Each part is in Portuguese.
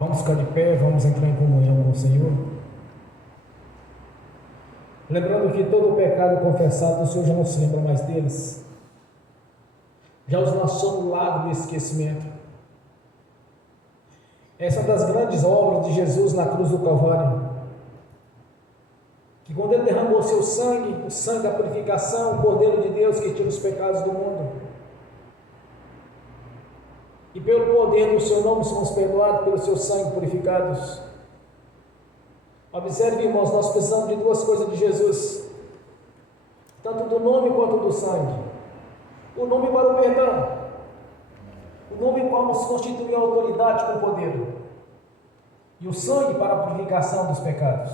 Vamos ficar de pé, vamos entrar em comunhão com o Senhor. Lembrando que todo pecado confessado, o Senhor já não se lembra mais deles. Já os lançou do lado do esquecimento. Essa é uma das grandes obras de Jesus na cruz do Calvário. Que quando Ele derramou seu sangue, o sangue da purificação, o Cordeiro de Deus que tira os pecados do mundo. E pelo poder do seu nome somos perdoados pelo seu sangue purificados. Observe, irmãos, nós precisamos de duas coisas de Jesus, tanto do nome quanto do sangue. O nome para o perdão, o nome para nos constituir autoridade com poder, e o sangue para a purificação dos pecados.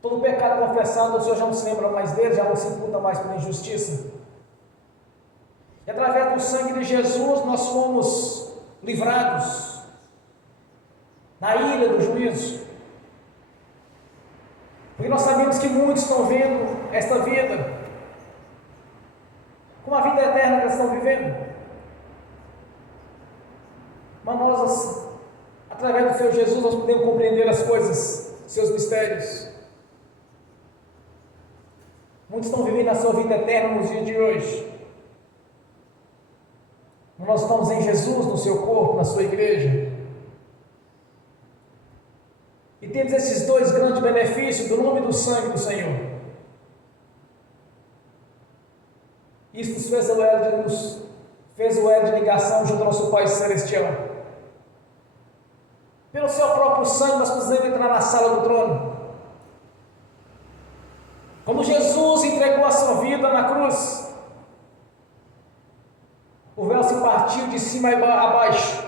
Todo pecado confessado, o Senhor já não se lembra mais dele, já não se imputa mais pela injustiça. E através do sangue de Jesus nós fomos livrados da ira do juízo. Porque nós sabemos que muitos estão vendo esta vida como a vida eterna que eles estão vivendo. Mas nós, através do Senhor Jesus, nós podemos compreender as coisas, seus mistérios. Muitos estão vivendo a sua vida eterna nos dias de hoje. Nós estamos em Jesus, no seu corpo, na sua igreja. E temos esses dois grandes benefícios do nome e do sangue do Senhor. Isso nos fez o elo de ligação junto ao nosso Pai Celestial. Pelo seu próprio sangue nós precisamos entrar na sala do trono. Quando Jesus entregou a sua vida na cruz, o véu se partiu de cima a baixo,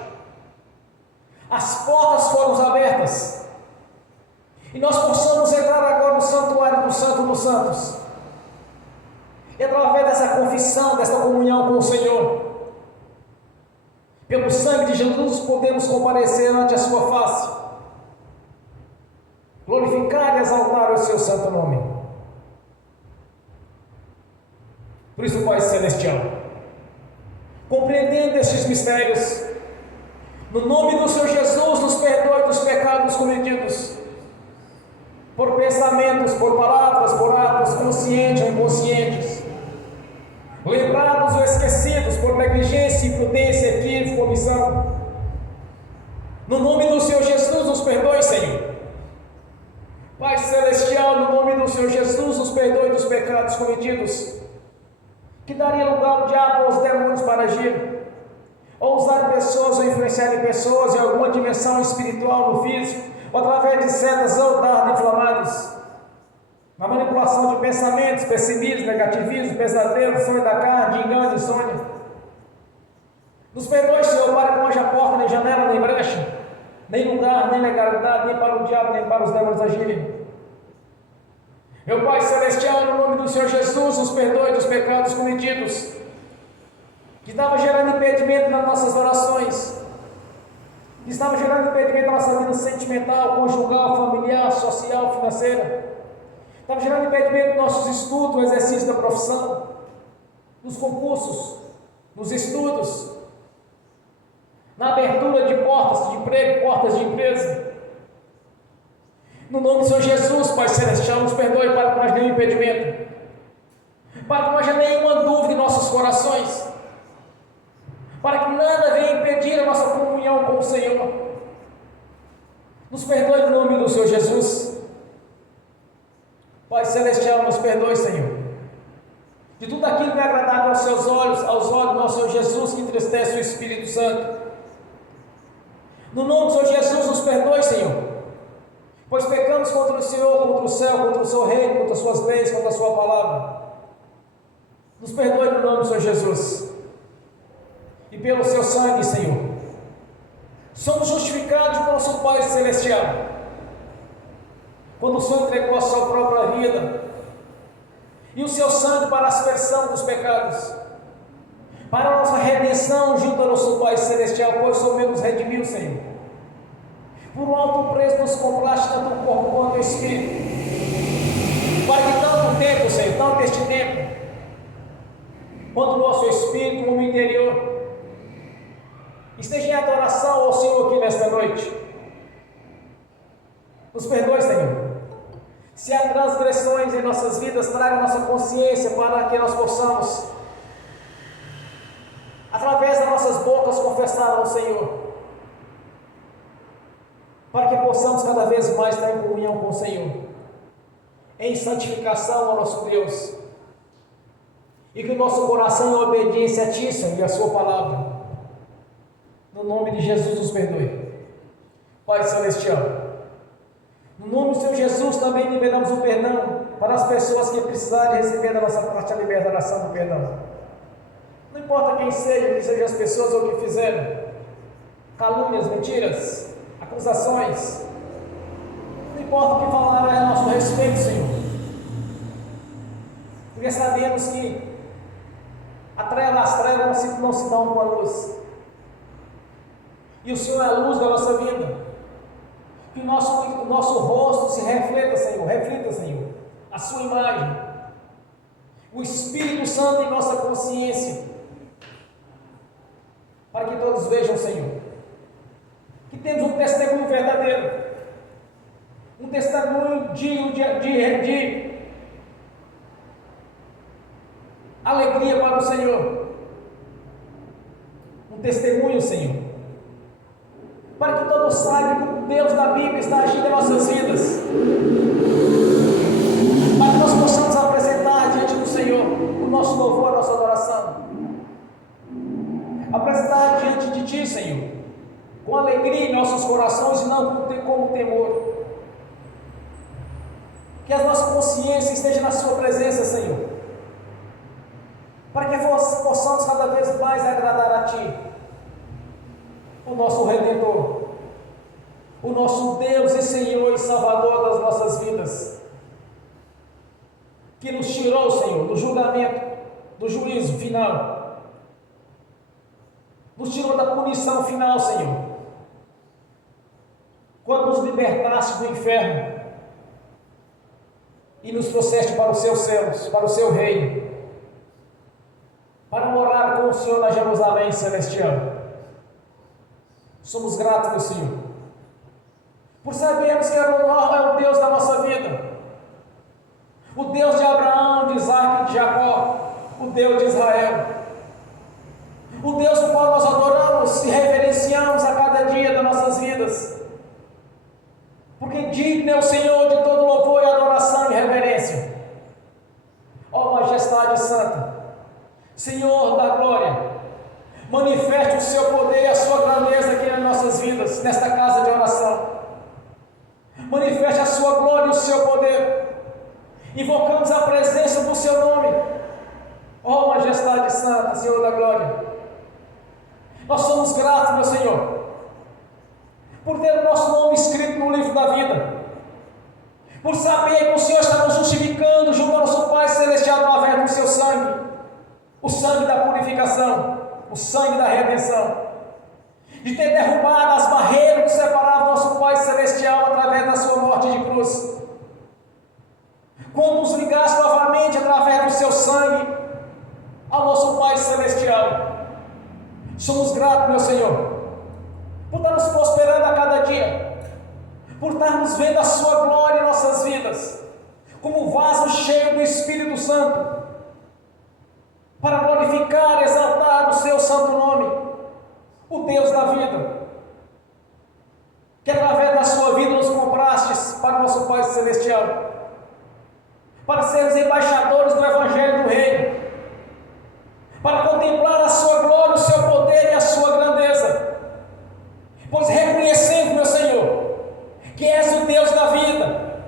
as portas foram abertas, e nós possamos entrar agora no santuário do Santo dos Santos, e através dessa confissão, dessa comunhão com o Senhor, pelo sangue de Jesus, podemos comparecer ante a sua face, glorificar e exaltar o seu santo nome. Por isso, Pai Celestial, compreendendo estes mistérios, no nome do Senhor Jesus, nos perdoe dos pecados cometidos, por pensamentos, por palavras, por atos, conscientes ou inconscientes, lembrados ou esquecidos, por negligência, imprudência, equívoco, omissão. No nome do Senhor Jesus, nos perdoe, Senhor. Pai Celestial, no nome do Senhor Jesus, nos perdoe dos pecados cometidos, que daria lugar ao diabo, aos demônios para agir, ou usar pessoas ou influenciar pessoas em alguma dimensão espiritual no físico, ou através de setas ou dardos inflamados, na manipulação de pensamentos, pessimismo, negativismo, pesadelo, sonho da carne, de engano e insônia. Nos perdoe, Senhor, para que não haja porta, nem janela, nem brecha, nem lugar, nem legalidade, nem para o diabo, nem para os demônios agirem. Meu Pai Celestial, no nome do Senhor Jesus, nos perdoe dos pecados cometidos, que estava gerando impedimento nas nossas orações, que estava gerando impedimento na nossa vida sentimental, conjugal, familiar, social, financeira, estava gerando impedimento nos nossos estudos, no exercício da profissão, nos concursos, nos estudos, na abertura de portas de emprego, portas de empresa. No nome do Senhor Jesus, Pai Celestial, nos perdoe para que não haja nenhum impedimento, para que não haja nenhuma dúvida em nossos corações, para que nada venha impedir a nossa comunhão com o Senhor. Nos perdoe no nome do Senhor Jesus. Pai Celestial, nos perdoe, Senhor, de tudo aquilo que é agradável aos seus olhos, aos olhos do nosso Senhor Jesus, que entristece o Espírito Santo. No nome do Senhor Jesus, nos perdoe, Senhor, pois pecamos contra o Senhor, contra o céu, contra o seu reino, contra as suas leis, contra a sua palavra. Nos perdoe no nome do Senhor Jesus. E pelo seu sangue, Senhor, somos justificados por nosso Pai Celestial, quando o Senhor entregou a sua própria vida e o seu sangue para a aspersão dos pecados, para a nossa redenção junto ao nosso Pai Celestial, pois o Senhor nos redimiu, Senhor. Por um alto preço nos compraste tanto o corpo quanto o espírito, para que tanto tempo, Senhor, tanto este tempo, quanto o nosso espírito, no interior, esteja em adoração ao Senhor aqui nesta Nos perdoe, Senhor. Se há transgressões em nossas vidas, traga nossa consciência para que nós possamos, através das nossas bocas, confessar ao Senhor, para que possamos cada vez mais estar em comunhão com o Senhor, em santificação ao nosso Deus, e que o nosso coração em obediência a Ti, Senhor, e a Sua palavra, no nome de Jesus, nos perdoe. Pai Celestial, no nome do Senhor Jesus, também liberamos o perdão para as pessoas que precisarem receber da nossa parte a liberação do perdão. Não importa quem seja, que sejam as pessoas ou o que fizeram, calúnias, mentiras, acusações, não importa o que falaram a nosso respeito, Senhor, porque sabemos que as trevas não se dão com a luz, e o Senhor é a luz da nossa vida. Que o nosso rosto se reflita, Senhor, a Sua imagem, o Espírito Santo em nossa consciência, para que todos vejam, Senhor, que temos um testemunho verdadeiro, um testemunho de alegria para o Senhor, um testemunho, Senhor, para que todos saibam que o Deus da Bíblia está agindo em nossas vidas, para que nós possamos apresentar diante do Senhor o nosso louvor, a nossa adoração, apresentar diante de Ti, Senhor, com alegria em nossos corações e não com temor, que a nossa consciência esteja na Sua presença, Senhor, para que possamos cada vez mais agradar a Ti, o nosso Redentor, o nosso Deus e Senhor e Salvador das nossas vidas, que nos tirou, Senhor, do julgamento, do juízo final, nos tirou da punição final, Senhor, quando nos libertaste do inferno e nos trouxeste para os Seus céus, para o Seu reino, para morar com o Senhor na Jerusalém celestial. Somos gratos, meu Senhor, por sabermos que é o Deus da nossa vida, o Deus de Abraão, de Isaac e de Jacó, o Deus de Israel, o Deus do qual nós adoramos e reverenciamos a cada dia das nossas vidas, porque digno é o Senhor de todo louvor e adoração e reverência. Ó majestade santa, Senhor da glória, manifeste o Seu poder e a Sua grandeza aqui nas nossas vidas, nesta casa de oração. Manifeste a Sua glória e o Seu poder. Invocamos a presença do Seu nome, ó majestade santa, Senhor da glória. Nós somos gratos, meu Senhor, por ter o nosso nome escrito no livro da vida, por saber que o Senhor está nos justificando junto ao nosso Pai Celestial através do Seu sangue, o sangue da purificação, o sangue da redenção, de ter derrubado as barreiras que separavam nosso Pai Celestial através da Sua morte de cruz, quando nos ligaste novamente através do Seu sangue ao nosso Pai Celestial. Somos gratos, meu Senhor, por estar nos prosperando a cada dia, por estarmos vendo a Sua glória em nossas vidas, como vaso cheio do Espírito Santo, para glorificar e exaltar o Seu santo nome, o Deus da vida, que através da Sua vida nos comprastes para o nosso Pai Celestial, para sermos embaixadores do Evangelho do Reino, para contemplar a Sua glória, o Seu poder e a Sua grandeza, pois reconhecendo, meu Senhor, que és o Deus da vida,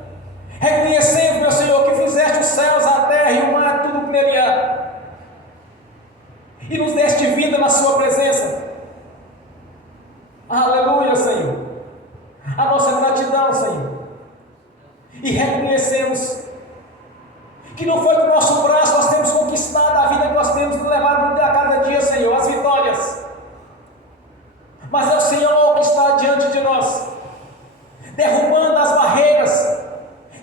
reconhecendo, meu Senhor, que fizeste os céus, a terra e o mar, tudo que nele há, e nos deste vida na Sua presença. Aleluia, Senhor, a nossa gratidão, Senhor, e reconhecemos que não foi com o nosso braço nós temos conquistado a vida que nós temos levado a cada dia, Senhor, as vitórias, mas é o Senhor que está diante de nós, derrubando as barreiras,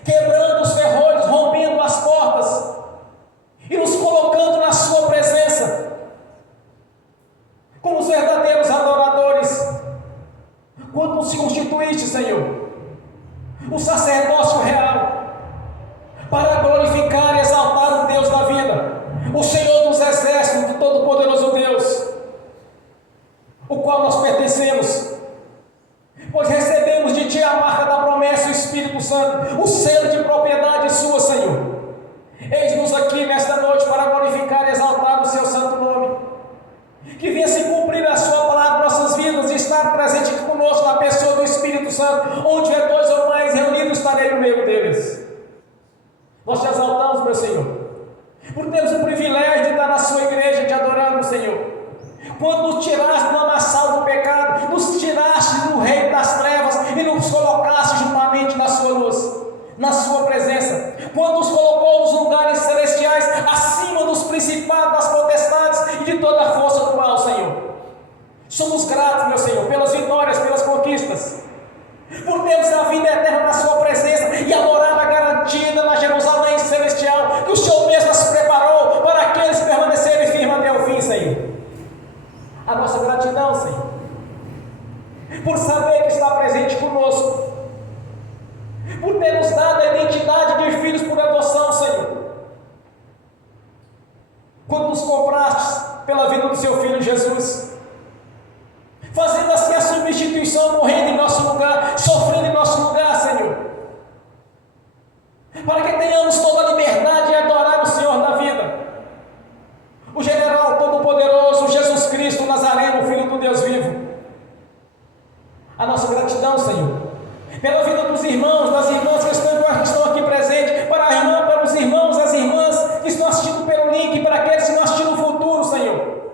quebrando os ferrolhos, rompendo as portas e nos colocando na Sua presença como os verdadeiros adoradores. Quando nos constituíste, Senhor, o sacerdócio real, para glorificar e exaltar o Deus da vida, o Senhor dos exércitos, o Todo-Poderoso Deus, o qual nós pertencemos, pois recebemos de Ti a marca da promessa, o Espírito Santo, o selo de propriedade sua, Senhor. Eis-nos aqui nesta noite para glorificar e exaltar o Seu santo nome, que venha se cumprir a Sua palavra em nossas vidas e estar presente conosco na pessoa do Espírito Santo, onde é dois ou mais reunidos, estarei no meio deles. Nós Te exaltamos, meu Senhor, por termos o privilégio de estar na Sua igreja, te adorando, Senhor. Quando nos tiraste do lamaçal do pecado, nos tiraste do reino das trevas e nos colocaste juntamente na Sua luz, na Sua presença. Quando nos colocou nos lugares celestiais, acima dos principados, das potestades e de toda a força do mal, Senhor. Somos gratos, meu Senhor, pelas vitórias, pelas conquistas, por termos a vida eterna na Sua presença e a morada garantida na Jerusalém celestial, que o Senhor mesmo se preparou para aqueles que permanecerem firmes até o fim, Senhor. A nossa gratidão, Senhor, por saber que está presente conosco, por ter nos dado a identidade de filhos por adoção, Senhor. Quando nos compraste pela vida do Seu Filho Jesus, fazendo assim a substituição, morrendo em nosso lugar, sofrendo em nosso lugar, Senhor, para que tenhamos toda a liberdade de adorar o Senhor da vida, o general todo-poderoso, Jesus Cristo Nazareno, Filho do Deus vivo. A nossa gratidão, Senhor, pela vida dos irmãos, das irmãs que estão aqui presentes, para os irmãos, as irmãs que estão assistindo pelo link, para aqueles que estão assistindo no futuro, Senhor.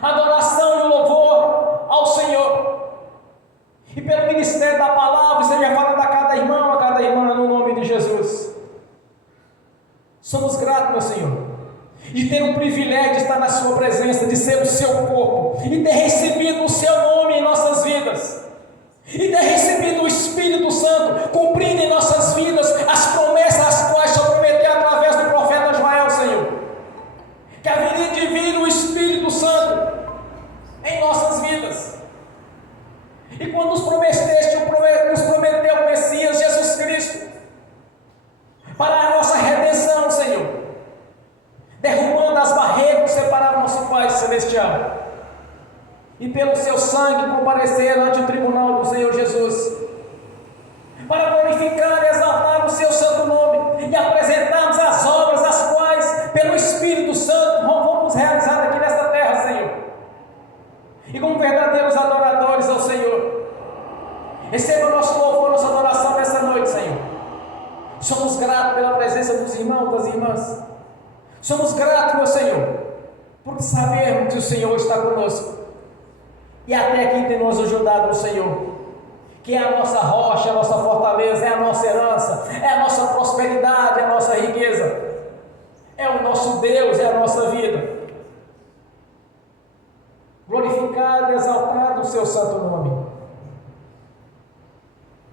Adoração e louvor ao Senhor. E pelo ministério da palavra, seja falado a cada irmão, a cada irmã, no nome de Jesus. Somos gratos, meu Senhor, de ter o privilégio de estar na Sua presença, de ser o Seu corpo, e ter recebido o Seu nome em nossas vidas, e ter recebido o Espírito Santo, cumprindo em nossas vidas as promessas as quais o Senhor prometeu através do profeta Joel, Senhor, que haveria de vir o Espírito Santo em nossas vidas. E quando nos prometeu o Messias, Jesus Cristo, para a nossa redenção, Senhor, derrubando as barreiras que separavam nosso Pai Celestial, e pelo Seu sangue comparecer ante o tribunal do Senhor Jesus, para glorificar e exaltar o Seu santo nome, e apresentarmos as obras as quais, pelo Espírito Santo, vamos realizar aqui nesta terra, Senhor, e como verdadeiros adoradores ao Senhor. Receba o nosso louvor, nossa adoração nesta noite, Senhor. Somos gratos pela presença dos irmãos, das irmãs. Somos gratos, meu Senhor, por sabermos que o Senhor está conosco, e até aqui tem nos ajudado o Senhor, que é a nossa rocha, a nossa fortaleza, é a nossa herança, é a nossa prosperidade, é a nossa riqueza, é o nosso Deus, é a nossa vida. Glorificado e exaltado o Seu santo nome.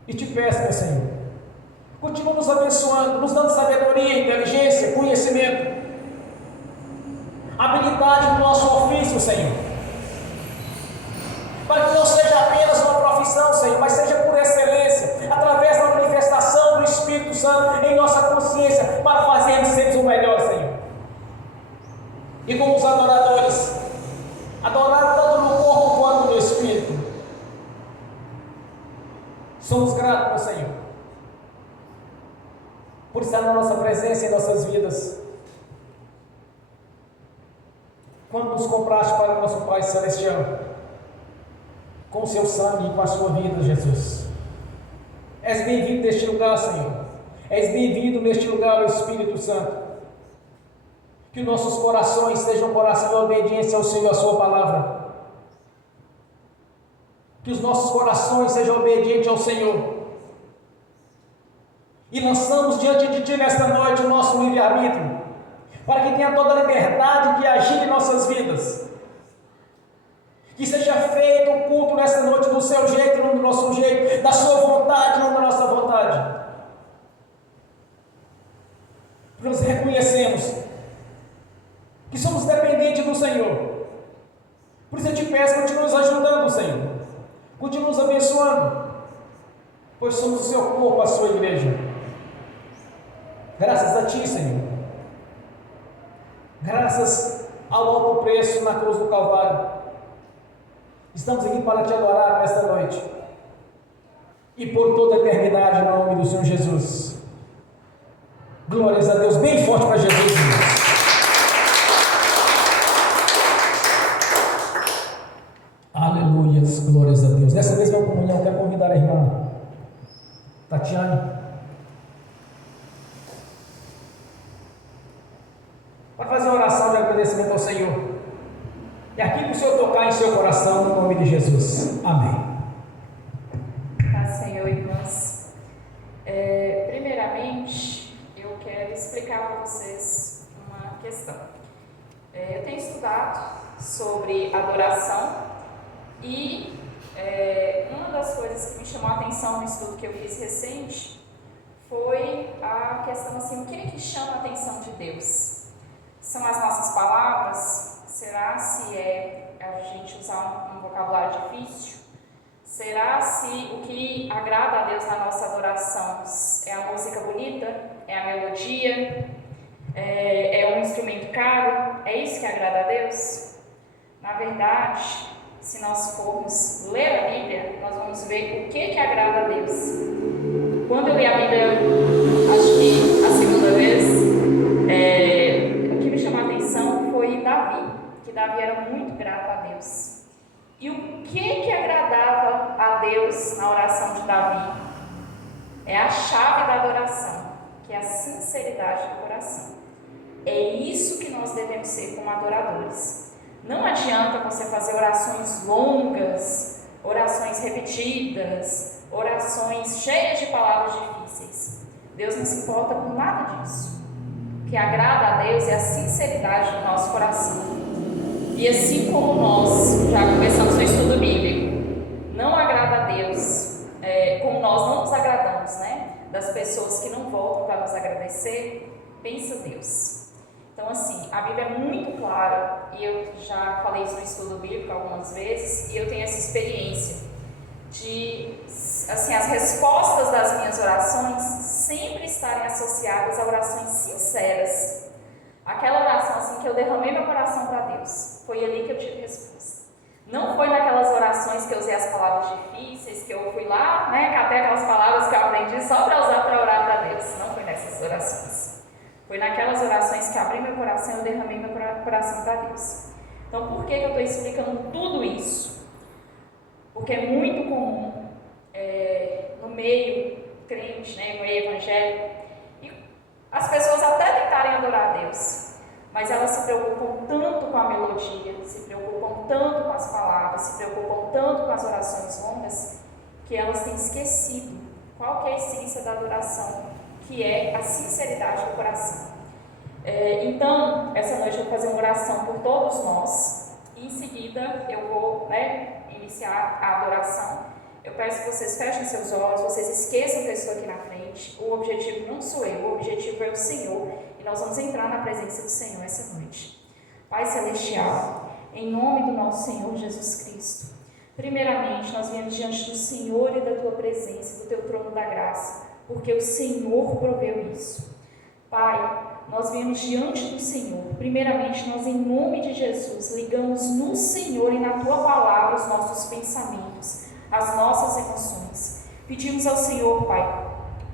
E te peço, meu Senhor, continua nos abençoando, nos dando sabedoria, inteligência, conhecimento, habilidade no nosso ofício, Senhor, para que não seja apenas uma profissão, Senhor, mas seja por excelência, através da manifestação do Espírito Santo em nossa consciência, para fazermos sempre o melhor, Senhor. E como os adoradores, adorar tanto no corpo quanto no Espírito. Somos gratos, meu Senhor, por estar na nossa presença em nossas vidas. Quando nos compraste para o nosso Pai Celestial, com o Seu sangue e com a Sua vida, Jesus. És bem-vindo neste lugar, Senhor. És bem-vindo neste lugar, o Espírito Santo. Que nossos corações sejam coração de obediência ao Senhor e à Sua palavra. Que os nossos corações sejam obedientes ao Senhor. E lançamos diante de Ti nesta noite o nosso livre-arbítrio, para que tenha toda a liberdade de agir em nossas vidas. Que seja feito o culto nesta noite do Seu jeito, não do nosso jeito, da Sua vontade, não da nossa vontade. Nós reconhecemos que somos dependentes do Senhor. Por isso eu te peço, continue nos ajudando, Senhor. Continue nos abençoando. Pois pois somos o seu corpo, a sua igreja. Graças a Ti, Senhor. Graças ao alto preço na cruz do Calvário. Estamos aqui para Te adorar nesta noite. E por toda a eternidade, em nome do Senhor Jesus. Glórias a Deus. Bem forte para Jesus, irmãos. Aleluias, glórias a Deus. Nessa mesma comunhão, quero convidar a irmã Tatiane para fazer uma oração de agradecimento ao Senhor. E aqui para o Senhor tocar em seu coração, no nome de Jesus. Amém. Paz, Senhor, irmãos. Primeiramente, eu quero explicar para vocês uma questão. Eu tenho estudado sobre adoração e uma das coisas que me chamou a atenção no estudo que eu fiz recente foi a questão assim, o que é que chama a atenção de Deus? São as nossas palavras? Será se é a gente usar um vocabulário difícil? Será se o que agrada a Deus na nossa adoração é a música bonita? É a melodia? É um instrumento caro? É isso que agrada a Deus? Na verdade, se nós formos ler a Bíblia, nós vamos ver o que agrada a Deus. Quando eu li a Bíblia, acho que a segunda vez, o que me chamou a atenção foi Davi, que Davi era muito grato a Deus. E o que agradava a Deus na oração de Davi? É a chave da adoração, que é a sinceridade do coração. É isso que nós devemos ser como adoradores. Não adianta você fazer orações longas, orações repetidas, orações cheias de palavras difíceis. Deus não se importa com nada disso. O que agrada a Deus é a sinceridade do nosso coração. E assim como nós já começamos o estudo bíblico, não agrada a Deus, como nós não nos agradamos, das pessoas que não voltam para nos agradecer, pensa Deus. Então, assim, a Bíblia é muito clara, e eu já falei isso no estudo bíblico algumas vezes, e eu tenho essa experiência de, assim, as respostas das minhas orações sempre estarem associadas a orações sinceras. Aquela oração, assim, que eu derramei meu coração para Deus, foi ali que eu tive resposta. Não foi naquelas orações que eu usei as palavras difíceis, que eu fui lá, catei aquelas palavras que eu aprendi só para usar para orar para Deus. Não foi nessas orações. Foi naquelas orações que abri meu coração e eu derramei meu coração para Deus. Então, por que eu estou explicando tudo isso? Porque é muito comum no meio crente, no meio evangélico, e as pessoas até tentarem adorar a Deus, mas elas se preocupam tanto com a melodia, se preocupam tanto com as palavras, se preocupam tanto com as orações longas, que elas têm esquecido qual que é a essência da adoração, que é a sinceridade do coração. Então, essa noite eu vou fazer uma oração por todos nós, e em seguida eu vou iniciar a adoração. Eu peço que vocês fechem seus olhos, vocês esqueçam que eu estou aqui na frente. O objetivo não sou eu, o objetivo é o Senhor, e nós vamos entrar na presença do Senhor essa noite. Pai Celestial, em nome do nosso Senhor Jesus Cristo, primeiramente nós viemos diante do Senhor e da Tua presença, do Teu trono da graça, porque o Senhor proveu isso. Pai, nós viemos diante do Senhor. Primeiramente, nós, em nome de Jesus, ligamos no Senhor e na Tua palavra os nossos pensamentos, as nossas emoções. Pedimos ao Senhor, Pai,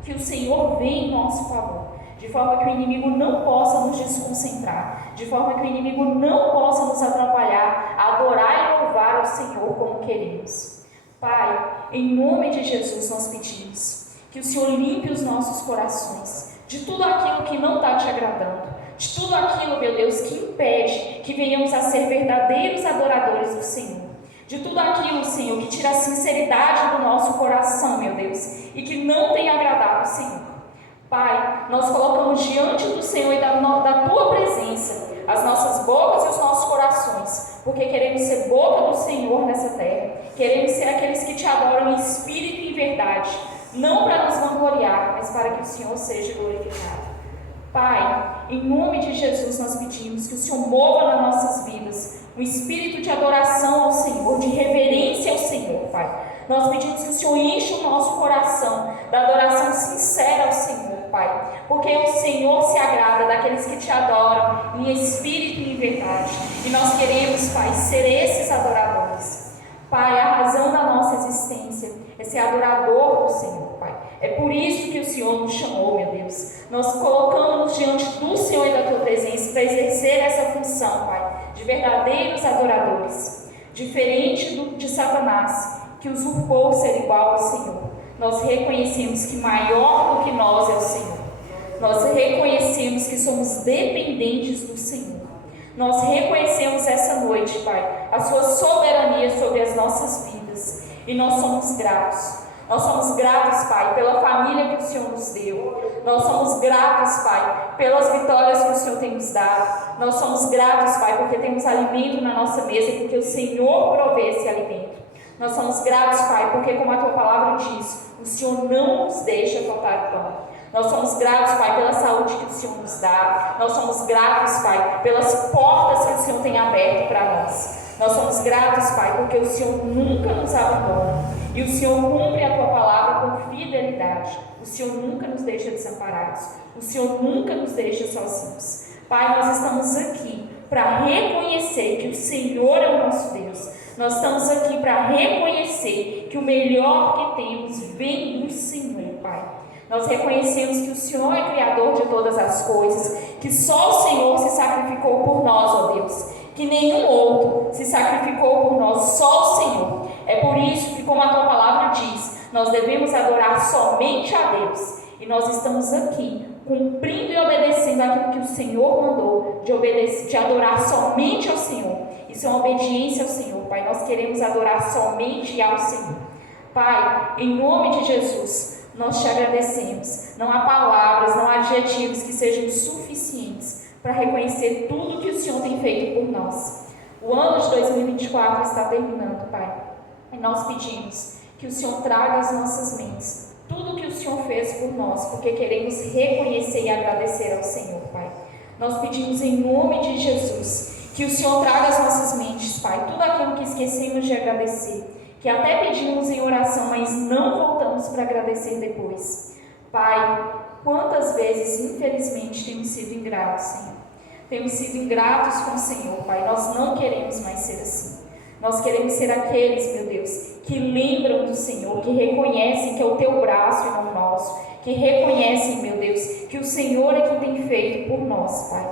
que o Senhor venha em nosso favor, de forma que o inimigo não possa nos desconcentrar, de forma que o inimigo não possa nos atrapalhar a adorar e louvar ao Senhor como queremos. Pai, em nome de Jesus nós pedimos que o Senhor limpe os nossos corações de tudo aquilo que não está te agradando, de tudo aquilo, meu Deus, que impede que venhamos a ser verdadeiros adoradores do Senhor, de tudo aquilo, Senhor, que tira a sinceridade do nosso coração, meu Deus, e que não tem agradado o Senhor. Pai, nós colocamos diante do Senhor e da Tua presença as nossas bocas e os nossos corações, porque queremos ser boca do Senhor nessa terra, queremos ser aqueles que Te adoram em espírito e em verdade, não para nos vangloriar, mas para que o Senhor seja glorificado. Pai, em nome de Jesus nós pedimos que o Senhor mova nas nossas vidas um espírito de adoração ao Senhor, de reverência ao Senhor, Pai. Nós pedimos que o Senhor encha o nosso coração da adoração sincera ao Senhor, Pai, porque o Senhor se agrada daqueles que te adoram em espírito e em verdade, e nós queremos, Pai, ser esses adoradores. Pai, a razão da nossa existência é ser adorador do Senhor, Pai. É por isso que o Senhor nos chamou, meu Deus. Nós colocamos diante do Senhor e da Tua presença para exercer essa função, Pai, de verdadeiros adoradores, diferente de Satanás, que usurpou ser igual ao Senhor. Nós reconhecemos que maior do que nós é o Senhor. Nós reconhecemos que somos dependentes do Senhor. Nós reconhecemos essa noite, Pai, a Sua soberania sobre as nossas vidas. E nós somos gratos. Nós somos gratos, Pai, pela família que o Senhor nos deu. Nós somos gratos, Pai, pelas vitórias que o Senhor tem nos dado. Nós somos gratos, Pai, porque temos alimento na nossa mesa, porque o Senhor provê esse alimento. Nós somos gratos, Pai, porque como a Tua palavra diz, o Senhor não nos deixa faltar pão. Nós somos gratos, Pai, pela saúde que o Senhor nos dá. Nós somos gratos, Pai, pelas portas que o Senhor tem aberto para nós. Nós somos gratos, Pai, porque o Senhor nunca nos abandona. E o Senhor cumpre a Tua palavra com fidelidade. O Senhor nunca nos deixa desamparados. O Senhor nunca nos deixa sozinhos. Pai, nós estamos aqui para reconhecer que o Senhor é o nosso Deus. Nós estamos aqui para reconhecer que o melhor que temos vem do Senhor, Pai. Nós reconhecemos que o Senhor é Criador de todas as coisas, que só o Senhor se sacrificou por nós, ó Deus, que nenhum outro se sacrificou por nós, só o Senhor. É por isso que, como a Tua palavra diz, nós devemos adorar somente a Deus. E nós estamos aqui, cumprindo e obedecendo aquilo que o Senhor mandou, de adorar somente ao Senhor. Isso é uma obediência ao Senhor, Pai. Nós queremos adorar somente ao Senhor. Pai, em nome de Jesus, nós Te agradecemos. Não há palavras, não há adjetivos que sejam suficientes para reconhecer tudo que o Senhor tem feito por nós. O ano de 2024 está terminando, Pai, e nós pedimos que o Senhor traga às nossas mentes tudo que o Senhor fez por nós, porque queremos reconhecer e agradecer ao Senhor, Pai. Nós pedimos em nome de Jesus que o Senhor traga às nossas mentes, Pai, tudo aquilo que esquecemos de agradecer, que até pedimos em oração, mas não voltamos para agradecer depois. Pai, quantas vezes, infelizmente, temos sido ingratos, Senhor. Temos sido ingratos com o Senhor, Pai. Nós não queremos mais ser assim. Nós queremos ser aqueles, meu Deus, que lembram do Senhor, que reconhecem que é o Teu braço e não o nosso, que reconhecem, meu Deus, que o Senhor é quem tem feito por nós, Pai.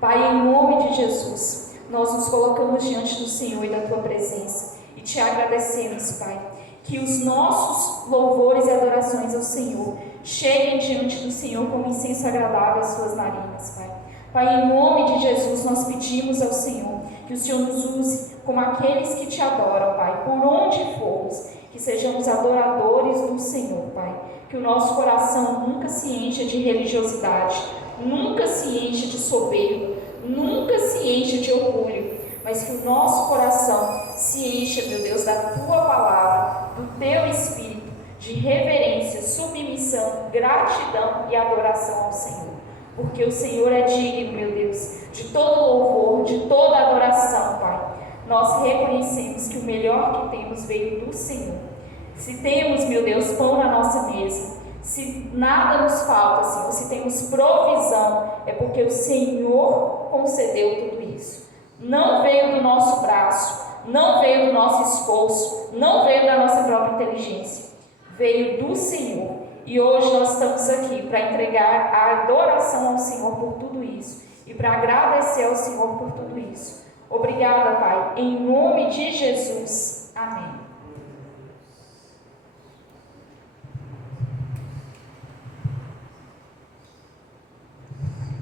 Pai, em nome de Jesus, nós nos colocamos diante do Senhor e da Tua presença. E Te agradecemos, Pai, que os nossos louvores e adorações ao Senhor cheguem diante do Senhor como incenso agradável às Suas narinas, Pai. Pai, em nome de Jesus, nós pedimos ao Senhor que o Senhor nos use como aqueles que Te adoram, Pai, por onde formos, que sejamos adoradores do Senhor, Pai. Que o nosso coração nunca se encha de religiosidade, nunca se encha de soberba, nunca se encha de orgulho, mas que o nosso coração se encha, meu Deus, da Tua palavra, do Teu Espírito, de reverência, submissão, gratidão e adoração ao Senhor. Porque o Senhor é digno, meu Deus, de todo louvor, de toda adoração, Pai. Nós reconhecemos que o melhor que temos veio do Senhor. Se temos, meu Deus, pão na nossa mesa, se nada nos falta, Senhor, se temos provisão, é porque o Senhor concedeu tudo isso. Não veio do nosso braço, não veio do nosso esforço, não veio da nossa própria inteligência, veio do Senhor. E hoje nós estamos aqui para entregar a adoração ao Senhor por tudo isso e para agradecer ao Senhor por tudo isso. Obrigada, Pai, em nome de Jesus. Amém.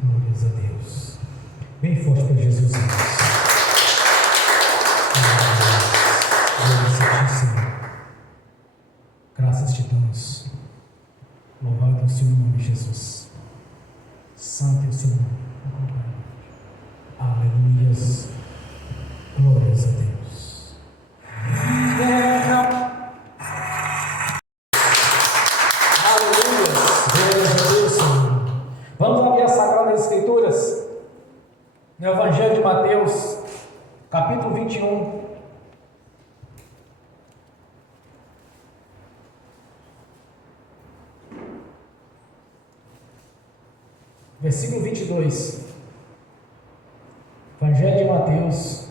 Glórias a Deus. Bem forte para Jesus. Graças te damos. Louvado é o Seu nome, Jesus. Santo é o Seu nome. Aleluias. Glórias a Deus. Aleluias. Glórias a Deus, Senhor. Vamos abrir as Sagradas Escrituras no Evangelho de Mateus, capítulo 21. versículo 22. Evangelho de Mateus,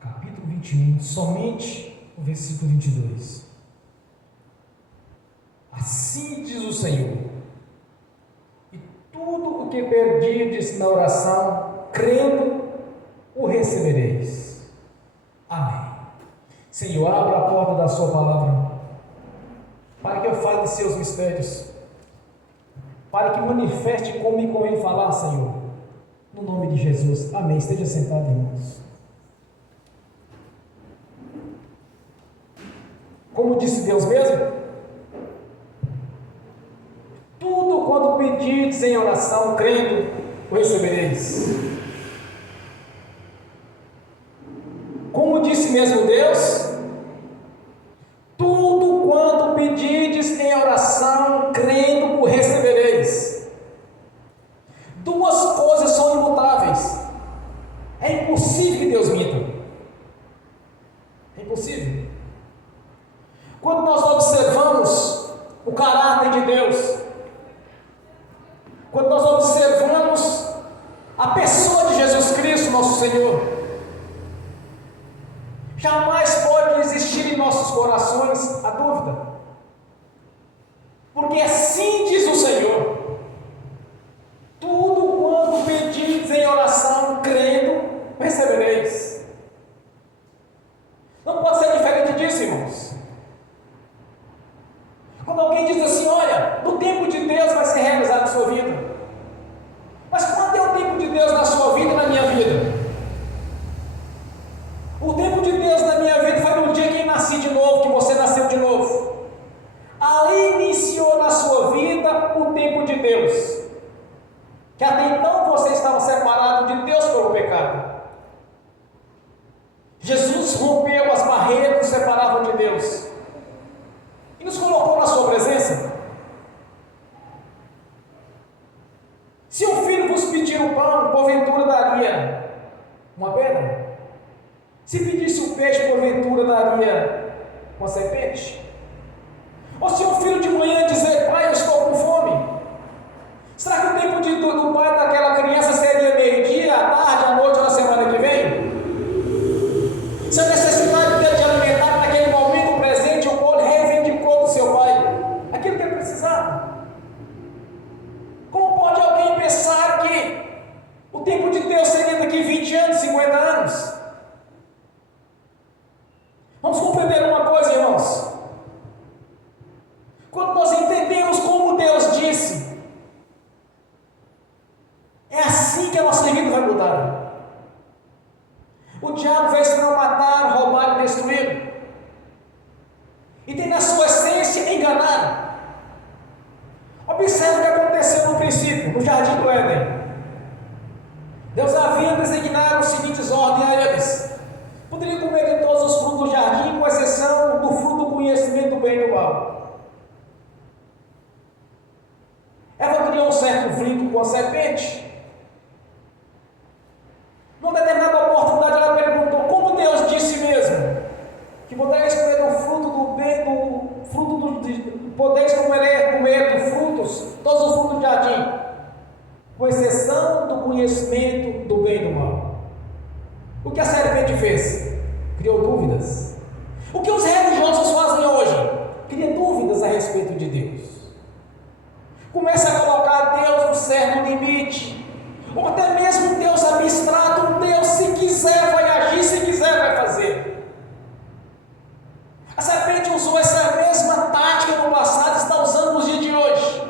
capítulo 21, somente o versículo 22. Assim diz o Senhor: e tudo o que perdirdes na oração, crendo, o recebereis. Amém. Senhor, abra a porta da sua palavra, para que eu fale de seus mistérios, para que manifeste como me convém falar, Senhor, no nome de Jesus. Amém. Esteja sentado, irmãos. Como disse Deus mesmo, tudo quanto pedirdes em oração, crendo, o recebereis. Como disse mesmo Deus, tudo quanto pedirdes em oração, crendo, o recebereis. Duas coisas são imutáveis. É impossível que Deus minta. É impossível. Quando nós observamos o caráter de Deus, quando nós observamos a pessoa de Jesus Cristo, nosso Senhor, jamais pode existir em nossos corações a dúvida, porque assim diz o Senhor: tudo quanto pedis em oração, crendo, recebereis. Não pode ser diferente disso, irmãos. Quando alguém diz assim: olha, no tempo de Deus vai ser realizado a sua vida. Mas quando é o tempo de Deus na sua vida e na minha vida? O tempo de Deus na minha vida foi no dia que eu nasci de novo, que você nasceu de novo. Ali iniciou na sua vida o tempo de Deus, que até então você estava separado de Deus pelo pecado. Jesus rompeu as barreiras que nos separavam de Deus e nos colocou na sua presença. Se um filho vos pedir um pão, porventura daria uma pedra? Se pedisse um peixe, porventura daria uma serpente? Ou se um filho de manhã dizer: pai, eu estou com fome, será que o tempo do pai daquela criança seria meio-dia, à tarde, à noite ou na semana que vem? Se a necessidade dele de alimentar naquele momento presente, o Paulo reivindicou do seu pai aquilo que ele precisava. Como pode alguém pensar que o tempo de Deus seria daqui 20 anos, 50 anos? Vamos compreender uma coisa, irmãos. Quando nós entendemos como Deus disse, é assim que a nossa vida vai mudar. O diabo veio para matar, roubar e destruir, e tem na sua essência enganar. Observe o que aconteceu no princípio, no jardim do Éden. Deus havia designado as seguintes ordens a eles: poderiam comer de todos os frutos do jardim, com exceção do fruto do conhecimento do bem e do mal. Eva criou um certo vínculo com a serpente. Numa determinada oportunidade ela perguntou: como Deus disse mesmo que podeis comer do fruto do bem, podeis comer dos frutos, todos os frutos do jardim, com exceção do conhecimento do bem e do mal. O que a serpente fez? Criou dúvidas. O que os religiosos fazem hoje? Cria dúvidas a respeito de Deus. Começa a colocar Deus no certo limite, ou até mesmo Deus abstrato. Deus, se quiser, vai agir, se quiser, vai fazer. A serpente usou essa mesma tática no passado, está usando nos dias de hoje.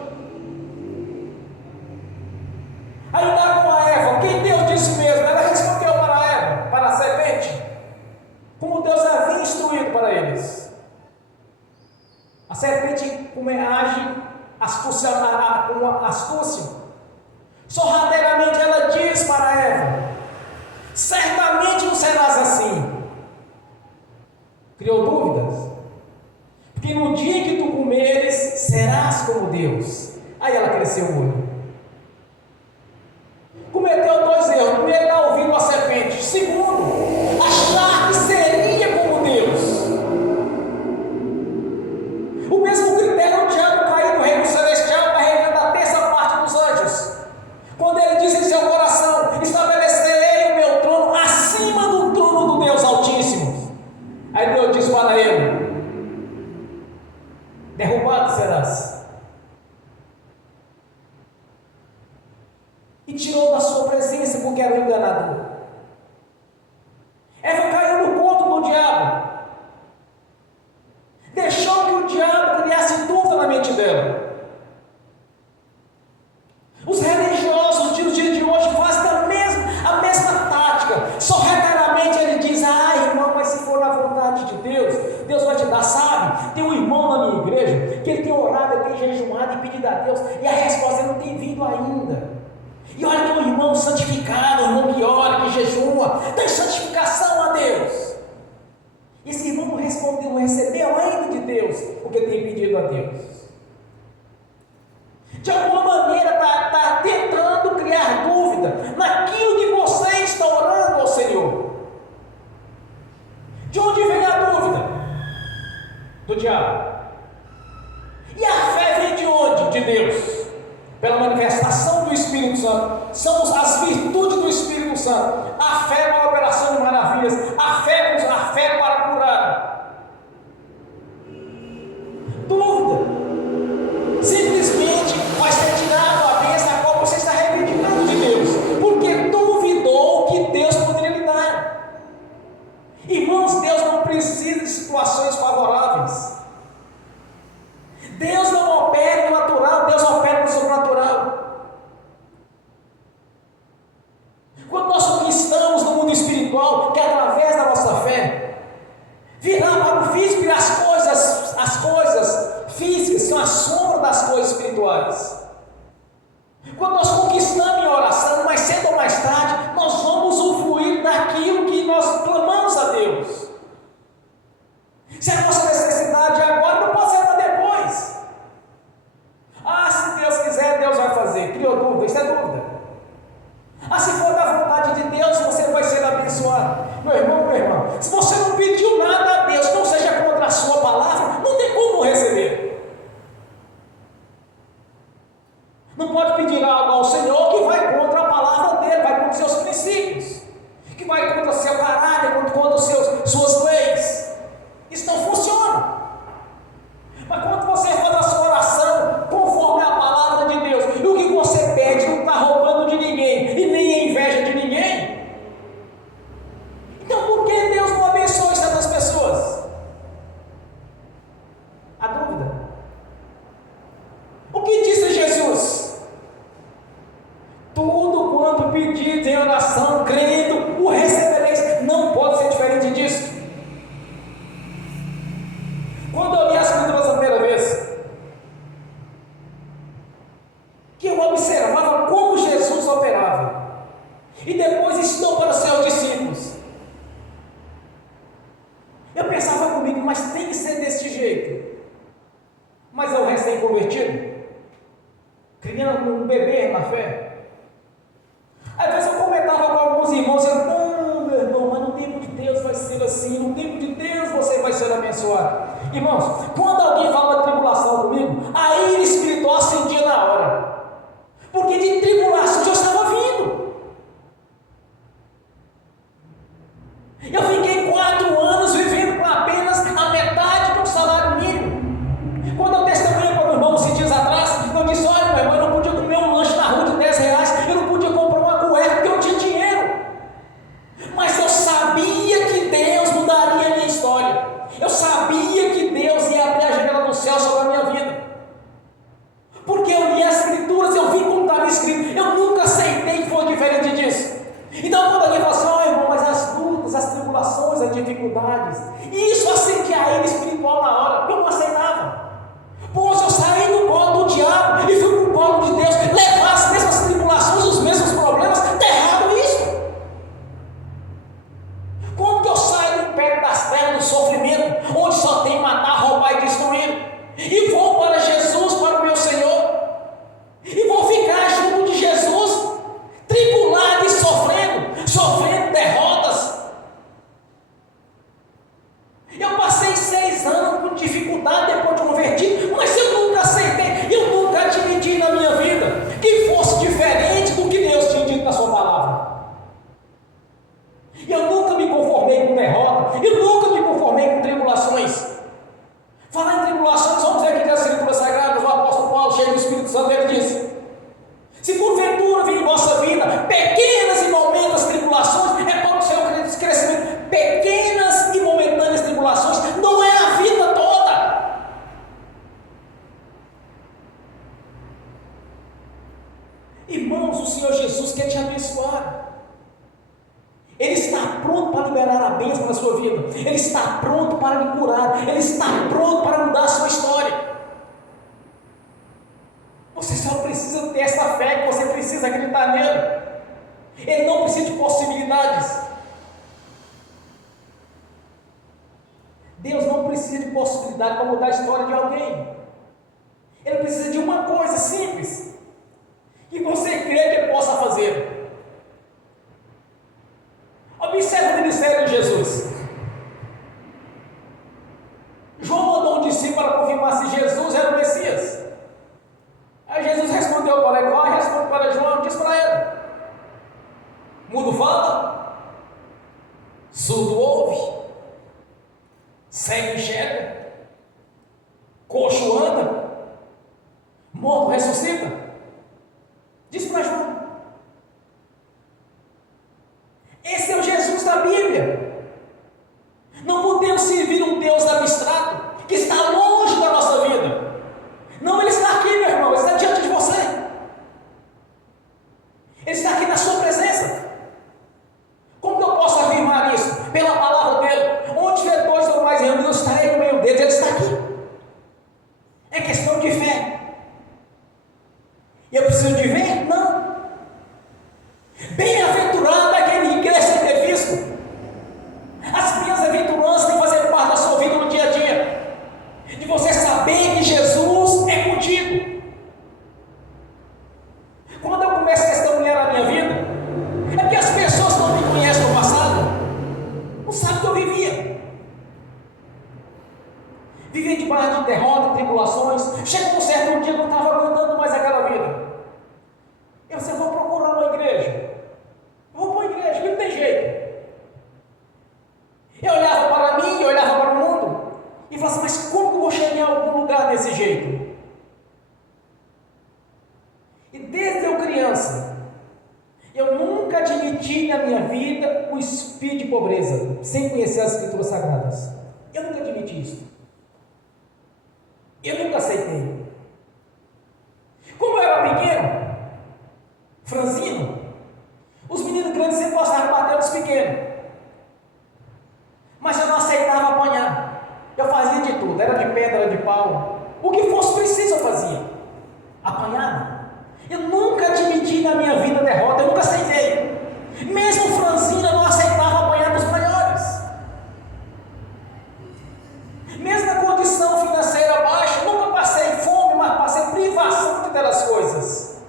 Ainda com a Eva, quem Deus disse mesmo? Ela respondeu para a Eva, para a serpente, como Deus havia instruído para eles. A serpente age com uma astúcia. Sorrateiramente ela diz para Eva: certamente não serás assim. Criou dúvidas, porque no dia que tu comeres, serás como Deus. Aí ela cresceu o olho. Cometeu dois erros: primeiro, dar ouvido à serpente; segundo, achar que seria como Deus. que ele tem orado, ele tem jejuado e pedido a Deus, e a resposta não tem vindo ainda. E olha que é um irmão santificado, um irmão que ora, que jejua, tem santificação a Deus. Esse irmão não respondeu, não recebeu ainda de Deus o que ele tem pedido a Deus. De alguma maneira está tentando criar dúvida naquilo que você está orando ao Senhor. De onde vem a dúvida? Do diabo. E a fé vem de onde? De Deus. Pela manifestação do Espírito Santo. São as virtudes do Espírito Santo. A fé para a operação de maravilhas. A fé para curar. Dúvida. Simplesmente vai ser tirado a bênção a qual você está reivindicando de Deus. Porque duvidou que Deus poderia lhe dar. Irmãos, Deus não precisa de situações favoráveis. Deus não opera no natural, Deus opera no sobrenatural. Quando nós conquistamos no mundo espiritual, que é através da nossa fé, virá para o físico e as coisas físicas são a sombra das coisas espirituais. Quando nós conquistamos em oração, mais cedo ou mais tarde, nós vamos usufruir daquilo que nós clamamos a Deus. Se a nossa necessidade é agora, não pode ser para depois. Se Deus quiser, Deus vai fazer. Criou dúvida? Isso é dúvida. Se for da vontade de Deus, você vai ser abençoado. Meu irmão, se você não pediu nada a Deus, não seja contra a sua palavra, não tem como receber. Não pode pedir algo ao Senhor que vai contra a palavra dele, vai contra os seus princípios, que vai contra o seu caráter, contra suas leis. Isso não funciona. Mas quando você faz a sua oração conforme a palavra de Deus, e o que você pede não está roubando de ninguém, e nem é inveja de ninguém, então por que Deus não abençoa certas pessoas? A dúvida. O que disse Jesus? Tudo quanto pedido em oração, crendo, o recebereis. Não pode ser diferente disso. Quando eu li as Escrituras a primeira vez, que eu observava como Jesus operava, e depois ensinou para os seus discípulos, eu pensava comigo, mas tem que ser desse jeito. Mas eu recém-convertido, criando um bebê na fé, às vezes eu comentava com alguns irmãos, não, meu irmão, mas no tempo de Deus vai ser assim, no tempo de Deus você vai ser abençoado. Irmãos, quando alguém fala de tribulação comigo, a ira espiritual acendia na hora, porque de tribulação eu estava vindo. Eu fiquei 4 anos vivendo com apenas a metade do salário mínimo. Quando eu testemunhei para o meu irmão esses dias atrás, eu disse, olha, meu irmão, eu não podia comer um lanche na rua de R$10, eu não podia comprar uma cueca porque eu tinha dinheiro. Mas eu sabia que Deus mudaria a minha história. Eu sabia que Deus ia abrir a janela do céu sobre a minha vida. Porque eu li as Escrituras, eu vi como estava escrito. Eu nunca aceitei que fosse diferente disso. Então quando alguém fala assim, irmão, mas as lutas, as tribulações, as dificuldades, isso acendia a ira espiritual na hora, porque eu não aceitava. Pois eu saí do colo do diabo e fui para o colo de Deus, levar as mesmas tribulações, os mesmos problemas, está errado isso. Quando que eu saio do pé das terras do sofrimento, onde só tem matar, roubar e destruir, e vou para Jesus, para o meu Senhor, e vou ficar junto de Jesus, tribulado e sofrendo derrotas. Eu passei 6 anos com dificuldade depois de convertido, mas eu nunca aceitei, eu nunca admiti na minha vida que fosse diferente do que Deus tinha dito na sua palavra. Eu nunca me conformei com derrota, eu nunca me conformei com tribulações. Falar em tribulações, vamos ver aqui nas Escrituras Sagradas, o apóstolo Paulo, cheio do Espírito Santo, ele disse: se porventura vir em vossa vida pequenas e momentâneas tribulações, é para o seu crescimento. Pequenas e momentâneas tribulações não é a vida toda. Irmãos, o Senhor Jesus quer te abençoar. Ele está pronto para liberar a bênção na sua vida. Ele está pronto para lhe curar. Ele está pronto para mudar a sua história. Ele não precisa de possibilidades. Deus não precisa de possibilidade para mudar a história de alguém. Ele precisa de uma coisa simples, que você crê que Ele possa fazer. Observe o ministério de Jesus. João mandou um discípulo para confirmar se Jesus era o Messias. Aí Jesus respondeu para ele, vai, responde para João, diz para ele: mudo fala, surdo ouve, cego enxerga, coxo anda, morto ressuscita. Diz para João. Esse é o Jesus da Bíblia. Não podemos servir um Deus abstrato que está longe da nossa vida. Não, Ele está aqui, meu irmão, Ele está diante de você. Ele está aqui na sua presença. Como que eu posso afirmar isso? Pela palavra dele. Onde tiver dois ou mais reunidos, eu estarei no meio deles. Ele está aqui. É questão de fé. E eu preciso de ver? Não. Bem-aventurado aquele que crê sem ter visto. As minhas aventuranças têm que fazer parte da sua vida no dia a dia. De você saber que Jesus é contigo. Quando eu começo a testemunhar a minha vida, é porque as pessoas que não me conhecem no passado não sabem o que eu vivia. Vivia debaixo de derrota, tribulações. Chegou um certo dia que eu não estava aguentando mais aquela vida. Eu disse, eu vou procurar uma igreja. Eu vou para uma igreja, que não tem jeito. Eu olhava para mim, eu olhava para o mundo e falava assim, mas como que eu vou chegar em algum lugar desse jeito? E desde eu criança, eu nunca admiti na minha vida o espírito de pobreza, sem conhecer as Escrituras Sagradas. Eu nunca admiti isso. Eu nunca aceitei. Como eu era pequeno, franzino, os meninos grandes sempre gostavam de bater nos pequenos. Mas eu não aceitava apanhar. Eu fazia de tudo, era de pedra, era de pau. O que fosse preciso eu fazia. Apanhar. Eu nunca admiti na minha vida derrota, eu nunca aceitei. Mesmo franzino, eu não aceitava apanhar dos maiores. Mesmo na condição financeira baixa, eu nunca passei fome, mas passei privação de ter as coisas.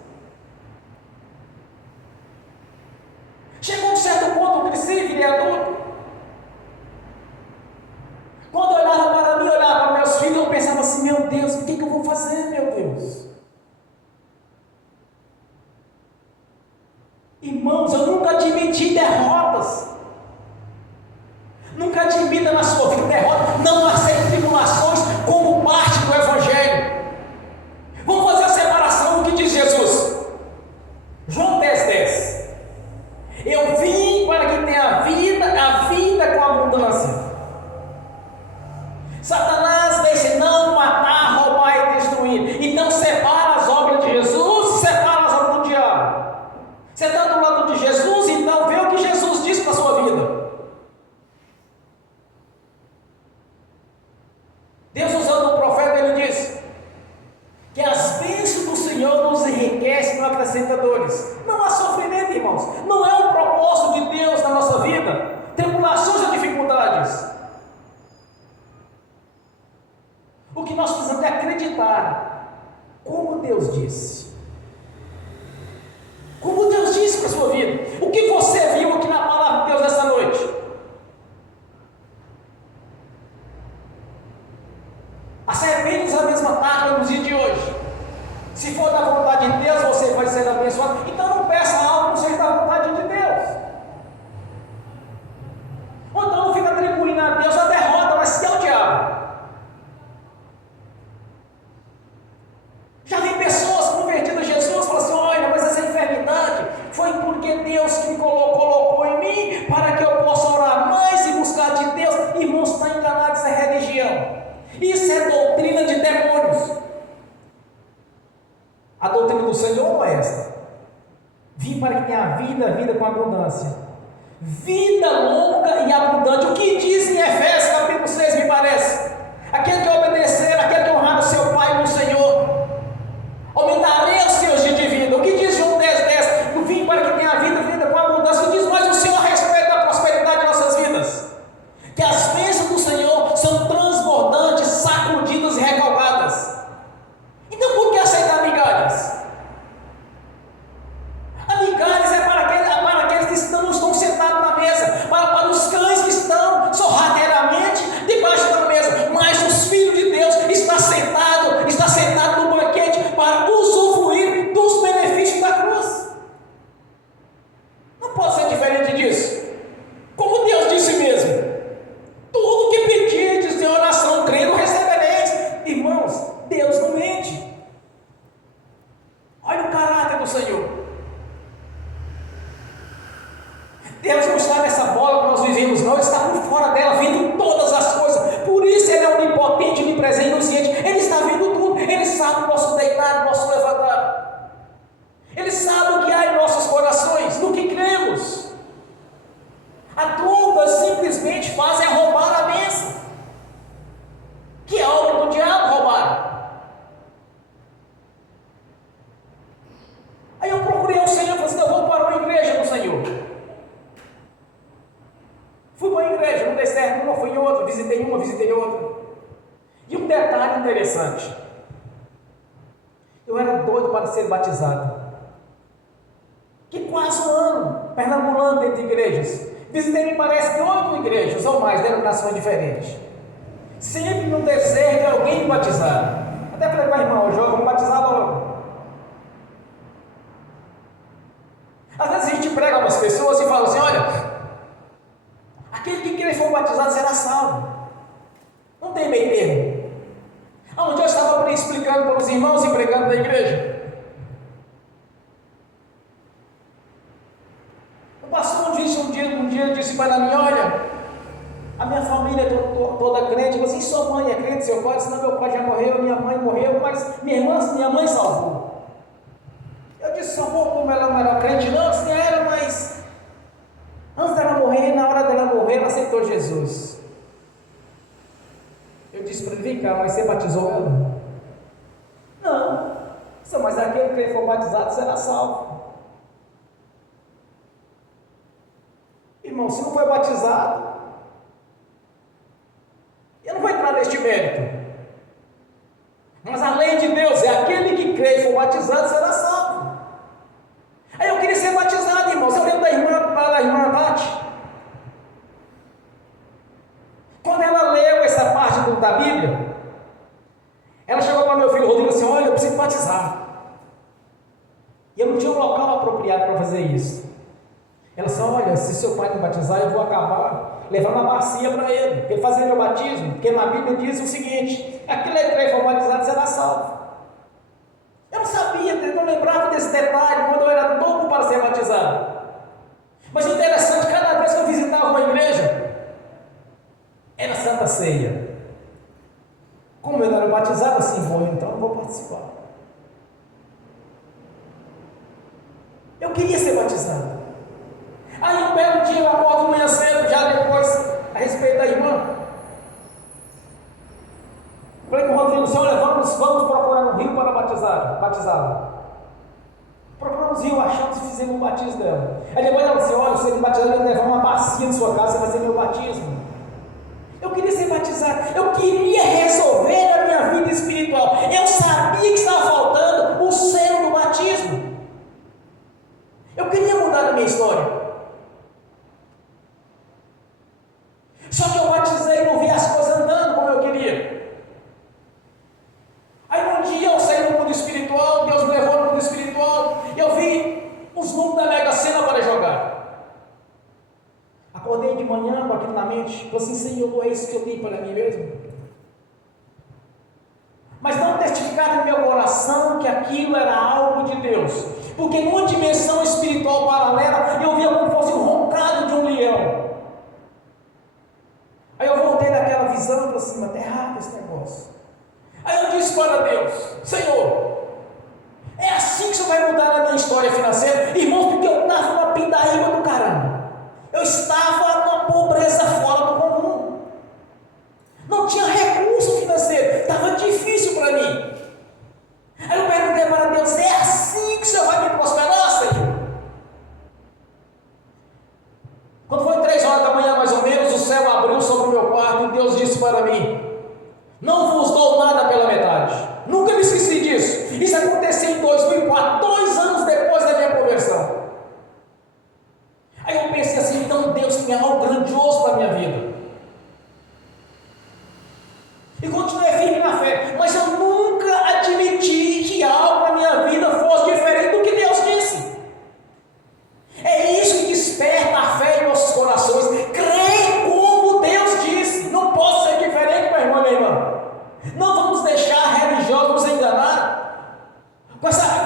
Chegou um certo ponto, eu cresci, virei adulto. Quando eu olhava para mim, olhava para meus filhos, eu pensava assim, meu Deus, o que eu vou fazer, meu Deus? Irmãos, eu nunca admiti derrotas. Nunca admita na sua vida derrota. Não aceite tribulações como parte do Evangelho. Vamos fazer a separação do que diz Jesus. João 10:10. Eu vim para que tenha a vida com abundância. Satanás vem senão matar, roubar e destruir. Então separa as obras de Jesus, separa as obras do diabo. Você está do lado de Jesus, então vê o que Jesus disse para a sua vida. Deus, usando o profeta, ele disse que as bênçãos do Senhor nos enriquecem, não acrescenta dores. Não há sofrimento, irmãos. Não é um propósito de Deus na nossa vida tribulações e dificuldades. O que nós precisamos é acreditar como Deus disse. Como Deus disse para a sua vida. O que você viu aqui na palavra de Deus essa noite? Acertemos a mesma tática nos dias de hoje. Se for da vontade de Deus, você vai ser abençoado. Então não peça algo que não seja da vontade de Deus. Ou então não fica atribuindo a Deus a derrota, mas se é o diabo. Já vi pessoas convertidas a Jesus, falam assim, olha, mas essa enfermidade foi porque Deus que me colocou em mim, para que eu possa orar mais e buscar de Deus. Irmãos, está enganado, isso é religião. Isso é doutrina de demônios. A doutrina do Senhor não é esta. Vim para que tenha vida com abundância. Vida longa e abundante. O que diz em Efésios capítulo 6, me parece? Aquele que obedecer, aquele que honrar o seu Pai no Senhor, aumentarei os seus dias de vida. O que diz João 10:10? Eu vim para que tenha vida com abundância. simplesmente fazem é roubar a bênção, que é obra do diabo roubar. Aí eu procurei o Senhor e falei assim: eu vou para uma igreja do Senhor. Fui para uma igreja, não dei certo, uma, fui em outra, visitei uma, visitei outra. E um detalhe interessante: eu era doido para ser batizado. Que quase um ano, perambulando dentro de igrejas. Visitei, me parece, que 8 igrejas ou mais, denominações diferentes. Sempre no desejo de alguém me batizar. Até falei para a irmã: hoje vamos batizar logo. Às vezes a gente prega umas pessoas e fala assim: olha, aquele que querer for batizado será salvo. Não tem meio termo. Um dia eu estava explicando para os irmãos e pregando na igreja. O pastor um dia disse para mim: olha, a minha família é toda crente. Eu disse: e sua mãe é crente, seu pai? Senão meu pai já morreu, minha mãe morreu, mas minha mãe salvou. Eu disse: salvou como ela não era crente? Não, sim, era, mas antes dela morrer, na hora dela morrer, ela aceitou Jesus. Eu disse para ele: vem cá, mas você batizou ela? Não. Mas aquele que for batizado será salvo. Irmão, se não foi batizado, eu não vou entrar neste mérito. Mas a lei de Deus é: aquele que crê e for batizado será salvo. Aí eu queria ser batizado, irmãos. Eu lembro da irmã Tati. Quando ela leu essa parte da Bíblia, ela chegou para meu filho Rodrigo e disse: olha, eu preciso batizar. E eu não tinha um local apropriado para fazer isso. Ela disse: olha, se seu pai me batizar, eu vou acabar levando a bacia para ele fazer meu batismo, porque na Bíblia diz o seguinte: aquele que for batizado será salvo. Eu não sabia, eu não lembrava desse detalhe quando eu era louco para ser batizado. Mas o interessante, cada vez que eu visitava uma igreja, era Santa Ceia. Como eu não era batizado, assim, então eu vou participar. Eu queria ser batizado. Aí um belo dia eu acordo manhã cedo, já depois, a respeito da irmã. Falei com o Rodrigo: olha, vamos procurar um rio para batizá-la. Procuramos rio, achamos e fizemos o batismo dela. Aí depois ela disse: olha, você me batizar, eu levar uma bacia na sua casa, você vai ser meu batismo. Eu queria ser batizado, eu queria resolver a minha vida espiritual. Eu sabia que estava faltando o selo do batismo. Eu queria mudar a minha história. Só que eu batizei e não vi as coisas andando como eu queria. Aí um dia eu saí do mundo espiritual, Deus me levou no mundo espiritual, e eu vi os números da Mega Sena para jogar. Acordei de manhã com aquilo na mente, falei assim: Senhor, é isso que eu tenho para mim mesmo? Mas não testificar no meu coração que aquilo era algo de Deus, porque numa dimensão espiritual paralela, eu via como fosse o roncado de um leão. Aí eu voltei daquela visão e falei assim: mas está errado esse negócio. Aí eu disse para Deus: Senhor, é assim que você vai mudar a minha história financeira? Irmãos, porque eu estava numa pindaíba do caramba. Eu estava numa pobreza fora do comum. Não tinha recurso financeiro. Estava difícil para mim. Aí eu perguntei para Deus: é assim que o Senhor vai me prosperar, Senhor? Quando foi 3 horas da manhã mais ou menos, o céu abriu sobre o meu quarto e Deus disse para mim: não vos dou nada pela metade. Nunca me esqueci disso. Isso aconteceu em 2004, 2 anos depois da minha conversão. Aí eu pensei assim: então Deus tem algo grandioso para a minha vida. E continuei firme na fé, mas eu nunca admiti que algo na minha vida fosse diferente do que Deus disse. É isso que desperta a fé em nossos corações. Crer como Deus disse. Não posso ser diferente, meu irmão e minha irmã. Não vamos deixar religiosos nos enganar com essa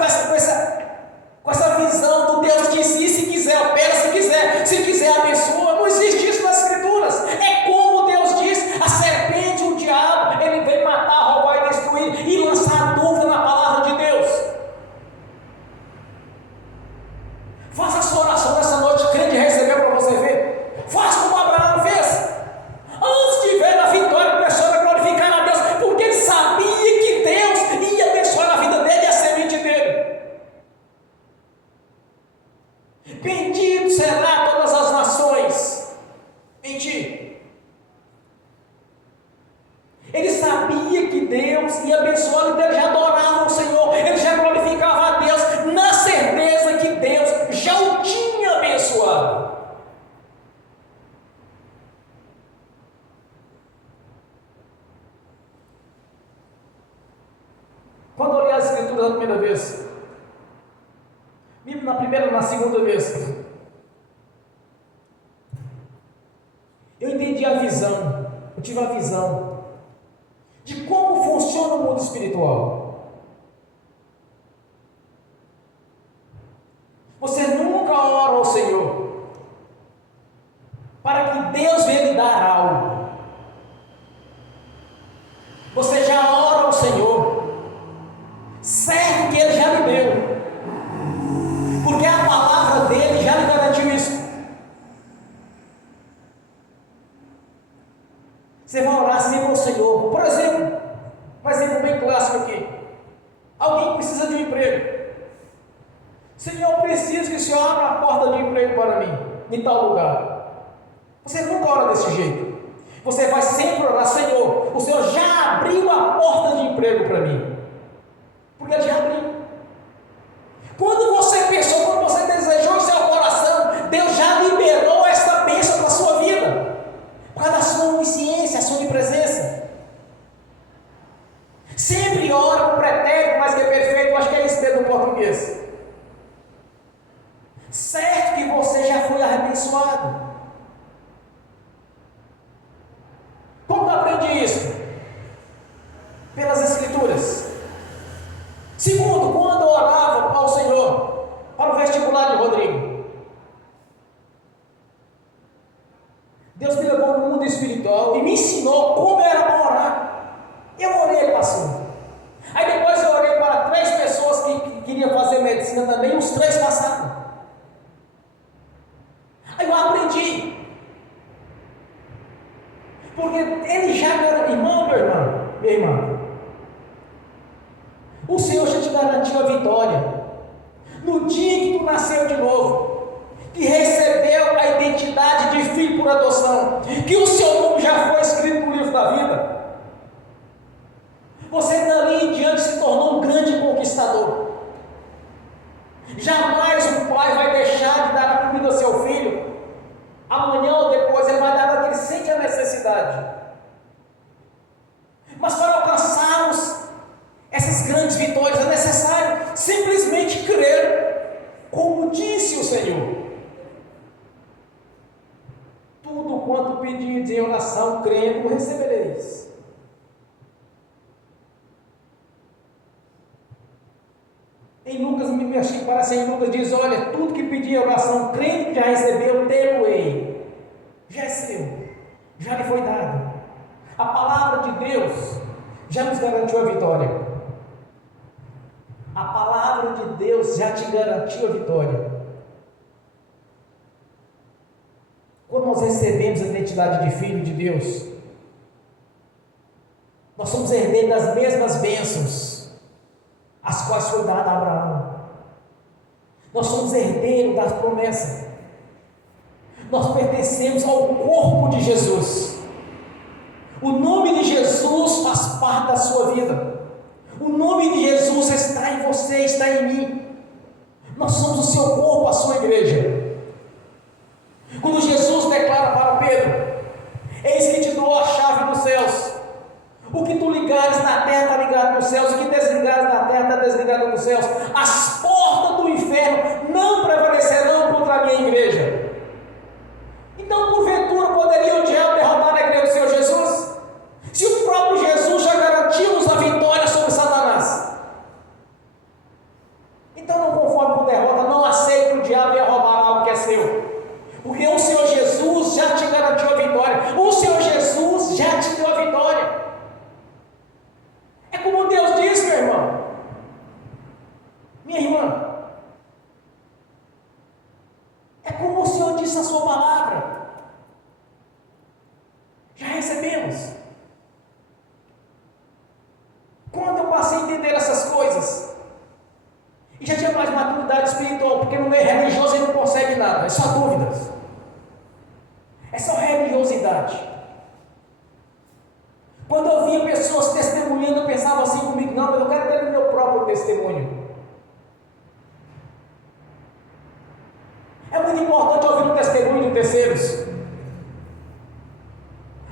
visão do Deus que, se quiser opera, se quiser abençoa. Não existe Escrituras na primeira vez. Na primeira, na segunda vez. Eu entendi a visão. Eu tive a visão de como funciona o mundo espiritual. Você nunca ora ao Senhor para que Deus venha lhe dar algo. Você já ora ao Senhor, certo que Ele já lhe deu, porque a palavra dele já lhe garantiu isso. Você vai orar sempre ao Senhor. Por exemplo, um exemplo bem clássico aqui: alguém que precisa de um emprego. Senhor, eu preciso que o Senhor abra a porta de emprego para mim, em tal lugar. Você nunca ora desse jeito. Você vai sempre orar: Senhor, o Senhor já abriu a porta de emprego para mim, porque Ele já abriu. Quando você pensou, quando você desejou em seu coração, Deus já liberou esta bênção para a sua vida, por causa da sua onisciência, a sua presença. Sempre ora com pretérito, mas que é perfeito. Eu acho que é isso mesmo no português. Certo que você já foi abençoado. Como eu aprendi isso? Pelas Escrituras. Segundo, quando eu orava ao Senhor para o vestibular de Rodrigo, Deus me levou no mundo espiritual e me ensinou como era para orar. Eu orei, ele passou. Aí depois eu orei para 3 pessoas que queriam fazer medicina também, e os 3 passaram. Aí eu aprendi. Porque ele já era irmão, meu irmão, minha irmã. O Senhor já te garantiu a vitória. No dia que tu nasceu de novo, que recebeu a identidade de filho por adoção, que o seu nome já foi escrito no livro da vida, você dali em diante se tornou um grande conquistador. Jamais o pai vai deixar de dar a comida ao seu filho. Amanhã ou depois ele vai dar o que ele sente a necessidade. Mas para alcançarmos essas grandes vitórias é necessário simplesmente crer, como disse o Senhor: tudo quanto pedis em oração, crendo, recebereis. Em Lucas, me achei que parece em Lucas, diz: olha, tudo que pedir em oração, crendo que já recebeu, tê-lo-ei. Já recebeu, já lhe foi dado. A palavra de Deus já nos garantiu a vitória. A palavra de Deus já te garantiu a vitória. Quando nós recebemos a identidade de filho de Deus, nós somos herdeiros das mesmas bênçãos as quais foi dada a Abraão. Nós somos herdeiros das promessas. Nós pertencemos ao corpo de Jesus. O nome de Jesus faz parte da sua vida. O nome de Jesus está em você, está em mim. Nós somos o seu corpo, a sua igreja. Quando Jesus declara para Pedro: eis que te dou a chave dos céus. O que tu ligares na terra está ligado nos céus, o que desligares na terra está desligado nos céus. As portas do inferno não prevalecerão contra a minha igreja. Então, porventura, poderia o diabo derrotar a igreja do Senhor Jesus? Se o próprio Jesus já garantiu-nos a vitória sobre Satanás. Então, não conforme com derrota, não aceite que o diabo venha roubar algo que é seu. Porque o Senhor Jesus já te garantiu a vitória. O Senhor Jesus já te deu a vitória. É como Deus diz, meu irmão, minha irmã. É como o Senhor disse na sua palavra. Já recebemos. Quando eu passei a entender essas coisas, e já tinha mais maturidade espiritual, porque no meio religioso ele não consegue nada, é só dúvidas, é só religiosidade. Quando eu via pessoas testemunhando, eu pensava assim comigo: não, mas eu quero ter o meu próprio testemunho. É muito importante ouvir o testemunho de terceiros,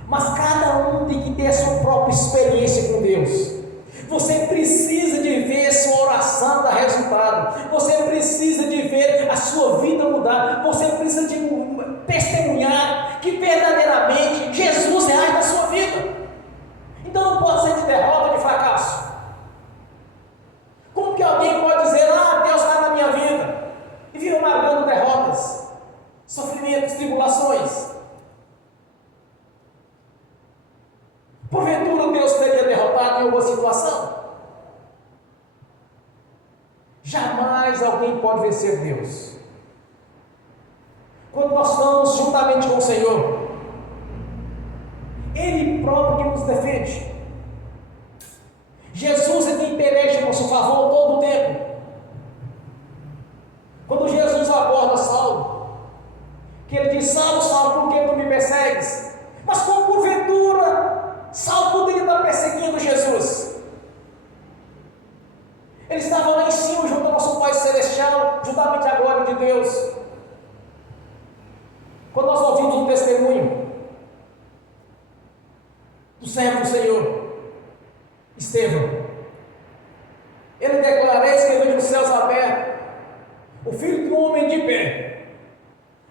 mas cada tem que ter a sua própria experiência com Deus. Você precisa de ver sua oração Porventura Deus teria derrotado em alguma situação? Jamais alguém pode vencer Deus. Quando nós estamos juntamente com o Senhor, Ele próprio que nos defende. Jesus é quem peleja em nosso favor todo o tempo. Quando Jesus aborda Saulo, que ele diz: Saulo, Saulo, por que tu me persegues? Mas como porventura Saulo poderia estar perseguindo Jesus? Ele estava lá em cima junto ao nosso Pai Celestial, juntamente à glória de Deus. Quando nós ouvimos um testemunho do servo do Senhor, Estevão, ele declara: eis que vejo os céus abertos, o Filho do Homem de pé,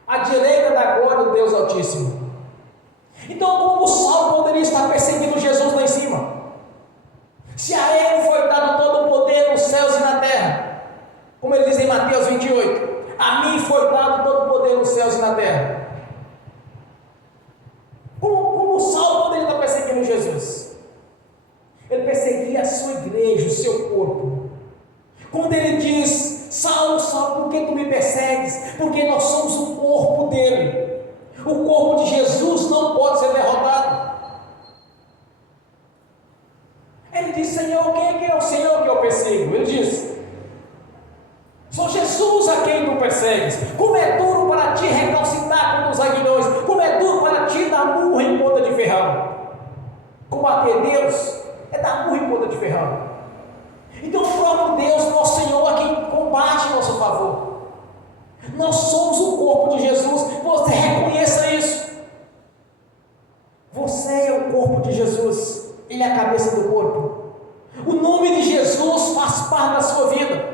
à direita da glória do Deus Altíssimo. Então, como Saulo poderia estar perseguindo Jesus lá em cima? Se a ele foi dado todo o poder nos céus e na terra, como ele diz em Mateus 28, a mim foi dado todo o poder nos céus e na terra. Como Saulo poderia estar perseguindo Jesus? Ele perseguia a sua igreja, o seu corpo. Quando ele diz: Saulo, Saulo, por que tu me persegues? Porque nós somos o corpo dele. O corpo de Jesus não pode ser derrotado. Ele diz: Senhor, quem é o Senhor que eu persigo? Ele diz: sou Jesus a quem tu persegues. Como é duro para ti recalcitrar contra os aguilhões, como é duro para ti dar murro em ponta de ferrão. Combater Deus é dar murro em ponta de ferrão. Então o próprio Deus, nosso Senhor, é quem combate em nosso favor. Nós somos o corpo de Jesus. Você reconheça isso. Você é o corpo de Jesus. Ele é a cabeça do corpo. O nome de Jesus faz parte da sua vida.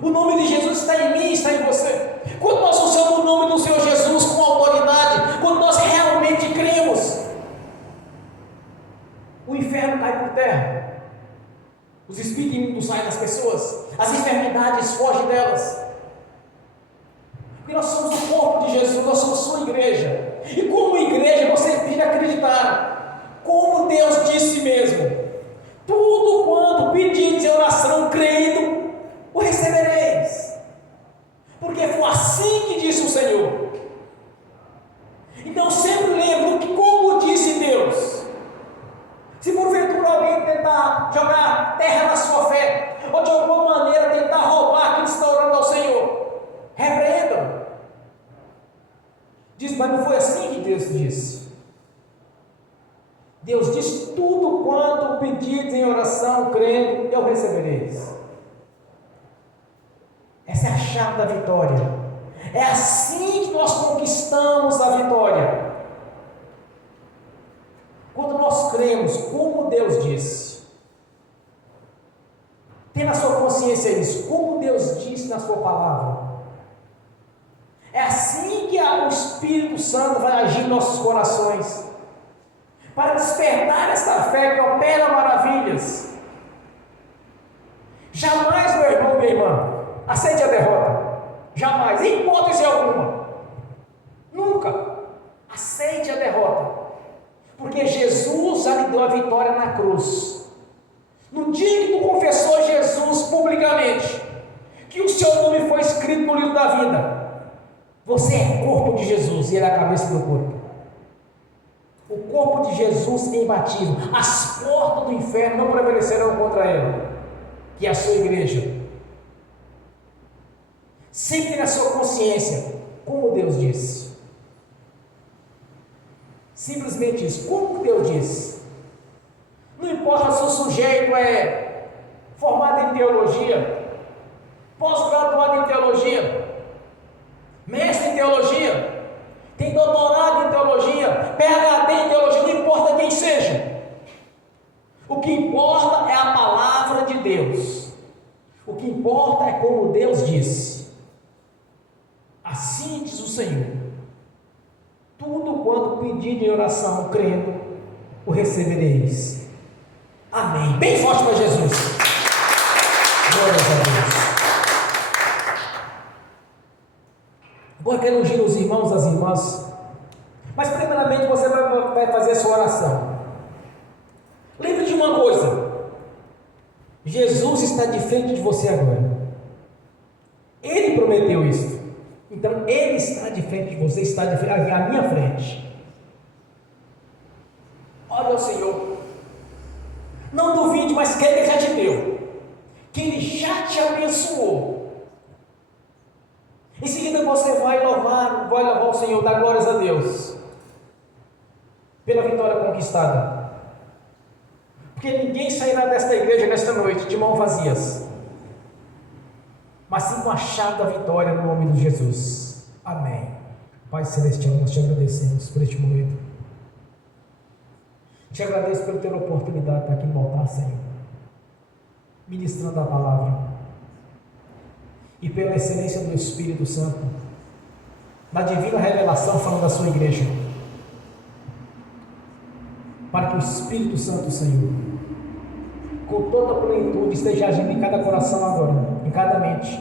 O nome de Jesus está em mim, está em você. Quando nós usamos o nome do Senhor Jesus com autoridade, quando nós realmente cremos, o inferno cai por terra. Os espíritos imundos saem das pessoas, as enfermidades fogem delas. Porque nós somos o corpo de Jesus, nós somos sua igreja. E como igreja você precisa acreditar, como Deus disse mesmo: tudo quanto pedires em oração, crendo, o recebereis. Porque foi assim que disse o Senhor. Então sempre lembre que, como disse Deus, se porventura alguém tentar jogar terra na sua fé, ou de alguma maneira tentar roubar aquilo que está orando ao Senhor, repreendam. Diz: mas não foi assim que Deus disse. Deus disse: tudo quanto pedires em oração, crendo, eu recebereis. Essa é a chave da vitória. É assim que nós conquistamos a vitória. Quando nós cremos como Deus disse. Tenha na sua consciência isso, como Deus disse na sua palavra. É assim que o Espírito Santo vai agir em nossos corações, para despertar esta fé que opera maravilhas. Jamais, meu irmão, minha irmã, aceite a derrota. Jamais, em hipótese alguma. Nunca aceite a derrota. Porque Jesus já lhe deu a vitória na cruz. No dia que tu confessou Jesus publicamente, que o seu nome foi escrito no livro da vida, você é corpo de Jesus e ele é a cabeça do corpo. O corpo de Jesus é imbatível. As portas do inferno não prevalecerão contra ele, que é a sua igreja. Sempre na sua consciência, como Deus disse. Simplesmente isso, como Deus disse. Não importa se o sujeito é formado em teologia, pós-graduado em teologia, mestre em teologia, tem doutorado em teologia, PhD em teologia, não importa quem seja. O que importa é a palavra de Deus. O que importa é como Deus disse. Assim diz o Senhor: tudo quanto pedir em oração, crendo, o recebereis. Amém. Bem forte para Jesus. Glórias a Deus. Agora quero ungir os irmãos e as irmãs Mas primeiramente você vai fazer a sua oração. Lembre de uma coisa: Jesus está de frente de você agora. Ele prometeu isso. Então Ele está de frente de você, está de frente, à minha frente. Ore ao Senhor. Não duvide, mas que Ele já te deu, que Ele já te abençoou. Em seguida você vai louvar o Senhor, dar glórias a Deus pela vitória conquistada. Porque ninguém sairá desta igreja nesta noite de mãos vazias, mas sim com a chave da vitória no nome de Jesus. Amém. Pai Celestial, nós te agradecemos por este momento. Te agradeço por ter a oportunidade de estar aqui no altar, Senhor, ministrando a palavra, e pela excelência do Espírito Santo, na divina revelação falando da sua igreja, para que o Espírito Santo, Senhor, com toda a plenitude, esteja agindo em cada coração agora, em cada mente,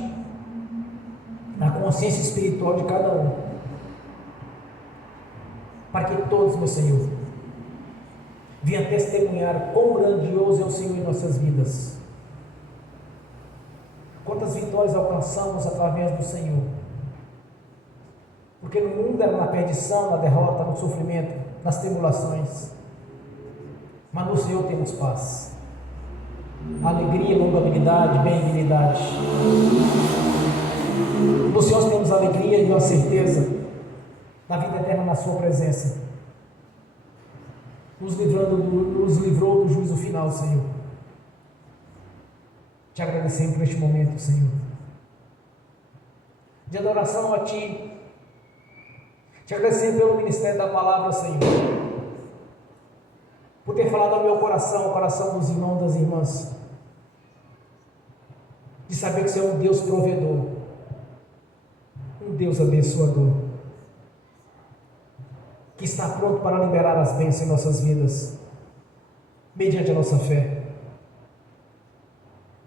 na consciência espiritual de cada um, para que todos, meu Senhor, venham testemunhar quão grandioso é o Senhor em nossas vidas, quantas vitórias alcançamos através do Senhor, porque no mundo era na perdição, na derrota, no sofrimento, nas tribulações, mas no Senhor temos paz, alegria, longanimidade, benignidade. No Senhor temos alegria e a certeza da vida eterna na sua presença, nos livrou do juízo final, Senhor. Te agradecemos por este momento, Senhor, de adoração a Ti. Te agradecemos pelo ministério da palavra, Senhor, por ter falado ao meu coração, ao coração dos irmãos e das irmãs, de saber que Você é um Deus provedor, um Deus abençoador, que está pronto para liberar as bênçãos em nossas vidas, mediante a nossa fé,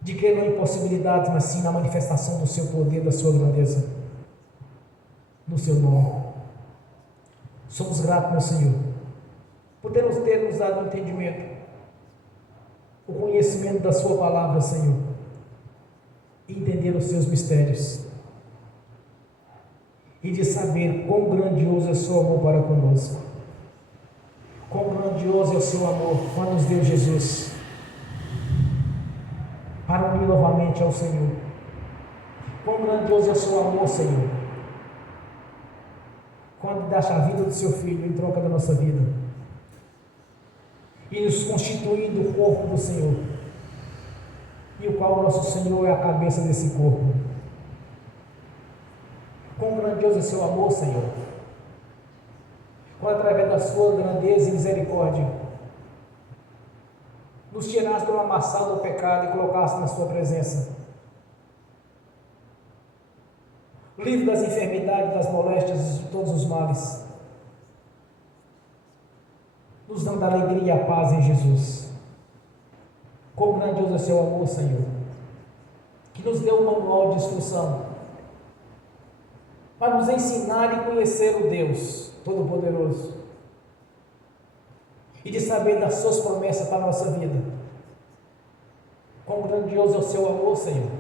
de crer não em impossibilidades, mas sim na manifestação do Seu poder, da Sua grandeza, no Seu nome. Somos gratos, meu Senhor, por ter nos dado o entendimento, o conhecimento da Sua palavra, Senhor, e entender os Seus mistérios, e de saber quão grandioso é o Seu amor para conosco, quão grandioso é o Seu amor quando nos deu Jesus, para unir novamente ao Senhor. Quão grandioso é o Seu amor, Senhor, quando deixa a vida do Seu Filho em troca da nossa vida, e nos constituindo o corpo do Senhor, e o qual o nosso Senhor é a cabeça desse corpo. Quão grandioso é o Seu amor, Senhor, quando através da Sua grandeza e misericórdia nos tiraste do amassado do pecado e colocaste na Sua presença, livre das enfermidades, das moléstias e de todos os males, nos dando a alegria e a paz em Jesus. Quão grandioso é o Seu amor, Senhor, que nos deu um manual de instrução para nos ensinar e conhecer o Deus Todo-Poderoso, e de saber das Suas promessas para a nossa vida. Quão grandioso é o Seu amor, Senhor,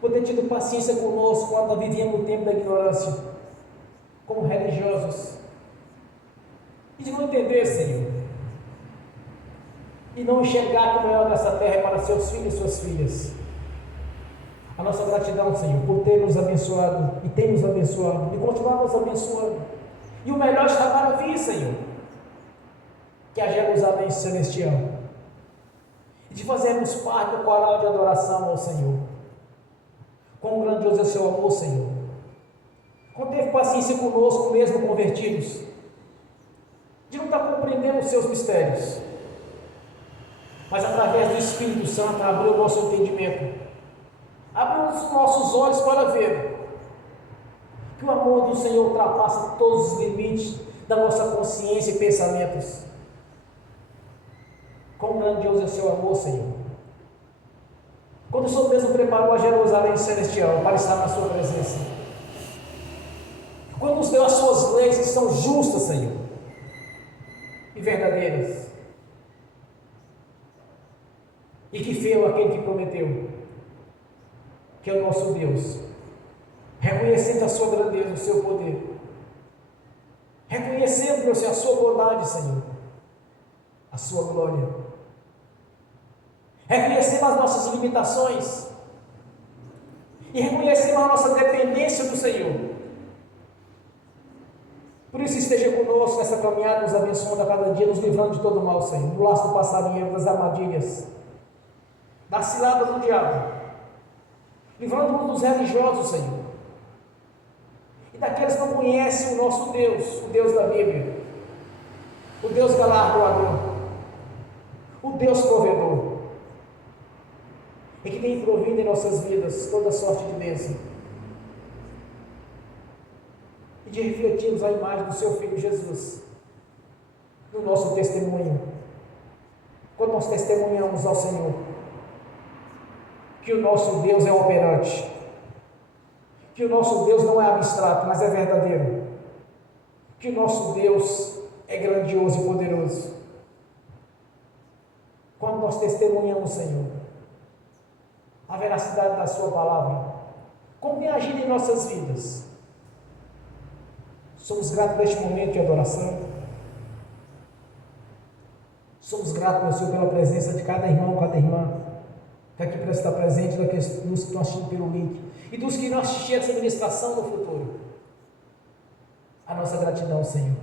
por ter tido paciência conosco quando vivíamos no tempo da ignorância, como religiosos, e de não entender, Senhor, e não enxergar que o melhor dessa terra é para Seus filhos e Suas filhas. A nossa gratidão, Senhor, por ter nos abençoado, e tem nos abençoado, e continuar nos abençoando, e o melhor está para vir, Senhor, que é a Jerusalém celestial, e de fazermos parte do coral de adoração ao Senhor. Quão grandioso é o Seu amor, Senhor, quando teve paciência conosco, mesmo convertidos, de não estar compreendendo os Seus mistérios, mas através do Espírito Santo abriu o nosso entendimento, abriu os nossos olhos para ver que o amor do Senhor ultrapassa todos os limites da nossa consciência e pensamentos. Quão grandioso é o Seu amor, Senhor, quando o Senhor mesmo preparou a Jerusalém celestial para estar na Sua presença, quando nos deu as Suas leis que são justas, Senhor, Senhor, e verdadeiras. E que fiel aquele que prometeu, que é o nosso Deus, reconhecendo a sua grandeza, o seu poder, reconhecendo, meu Senhor, a sua bondade, Senhor, a sua glória, reconhecendo as nossas limitações e reconhecendo a nossa dependência do Senhor. Por isso esteja conosco nessa caminhada, nos abençoando a cada dia, nos livrando de todo mal, Senhor, do laço do passarinheiro, das armadilhas, da cilada do diabo, livrando-nos dos religiosos, Senhor, e daqueles que não conhecem o nosso Deus, o Deus da Bíblia, o Deus galardoador, o Deus provedor, e que tem provido em nossas vidas toda sorte de bênção, e de refletirmos a imagem do seu Filho Jesus no nosso testemunho, quando nós testemunhamos ao Senhor que o nosso Deus é operante, que o nosso Deus não é abstrato, mas é verdadeiro, que o nosso Deus é grandioso e poderoso. Quando nós testemunhamos, Senhor, a veracidade da sua palavra, como tem agido em nossas vidas, somos gratos neste momento de adoração, somos gratos, meu Senhor, pela presença de cada irmão, cada irmã, que aqui para estar presente, dos que estão assistindo pelo link, e dos que não assistirem essa ministração no futuro. A nossa gratidão, Senhor,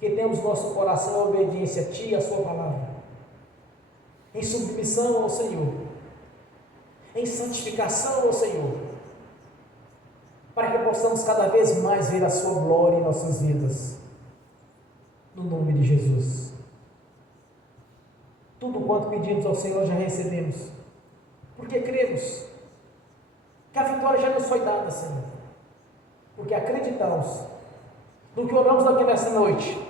que temos nosso coração em obediência a Ti e a Sua palavra, em submissão ao Senhor, em santificação ao Senhor, para que possamos cada vez mais ver a Sua glória em nossas vidas, no nome de Jesus. Tudo quanto pedimos ao Senhor já recebemos, porque cremos que a vitória já nos foi dada, Senhor, porque acreditamos no que oramos aqui nessa noite,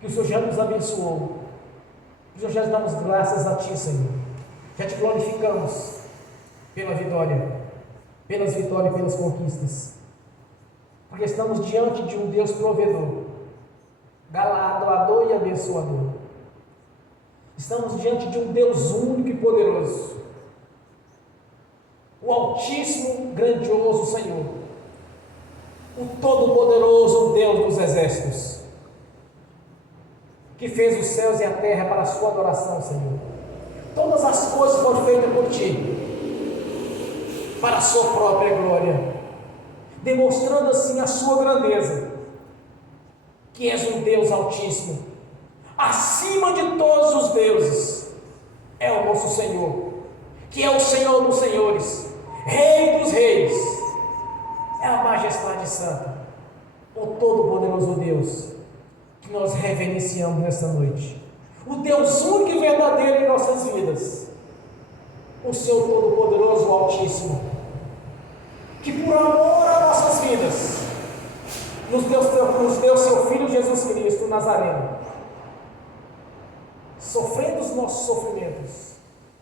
que o Senhor já nos abençoou, que o Senhor já damos graças a Ti, Senhor, já Te glorificamos pela vitória, pelas vitórias e pelas conquistas, porque estamos diante de um Deus provedor, galardoador e abençoador. Estamos diante de um Deus único e poderoso, o Altíssimo, grandioso Senhor, o Todo-Poderoso Deus dos exércitos, que fez os céus e a terra para a sua adoração, Senhor. Todas as coisas foram feitas por Ti, para a sua própria glória, demonstrando assim a sua grandeza, que és um Deus Altíssimo, acima de todos os deuses, é o nosso Senhor, que é o Senhor dos senhores, Rei dos reis, é a majestade santa, o todo-poderoso Deus, que nós reverenciamos nesta noite, o Deus único e verdadeiro em nossas vidas, o Senhor todo-poderoso, o Altíssimo, que por amor a nossas vidas, nos deu seu Filho Jesus Cristo Nazareno, sofrendo os nossos sofrimentos,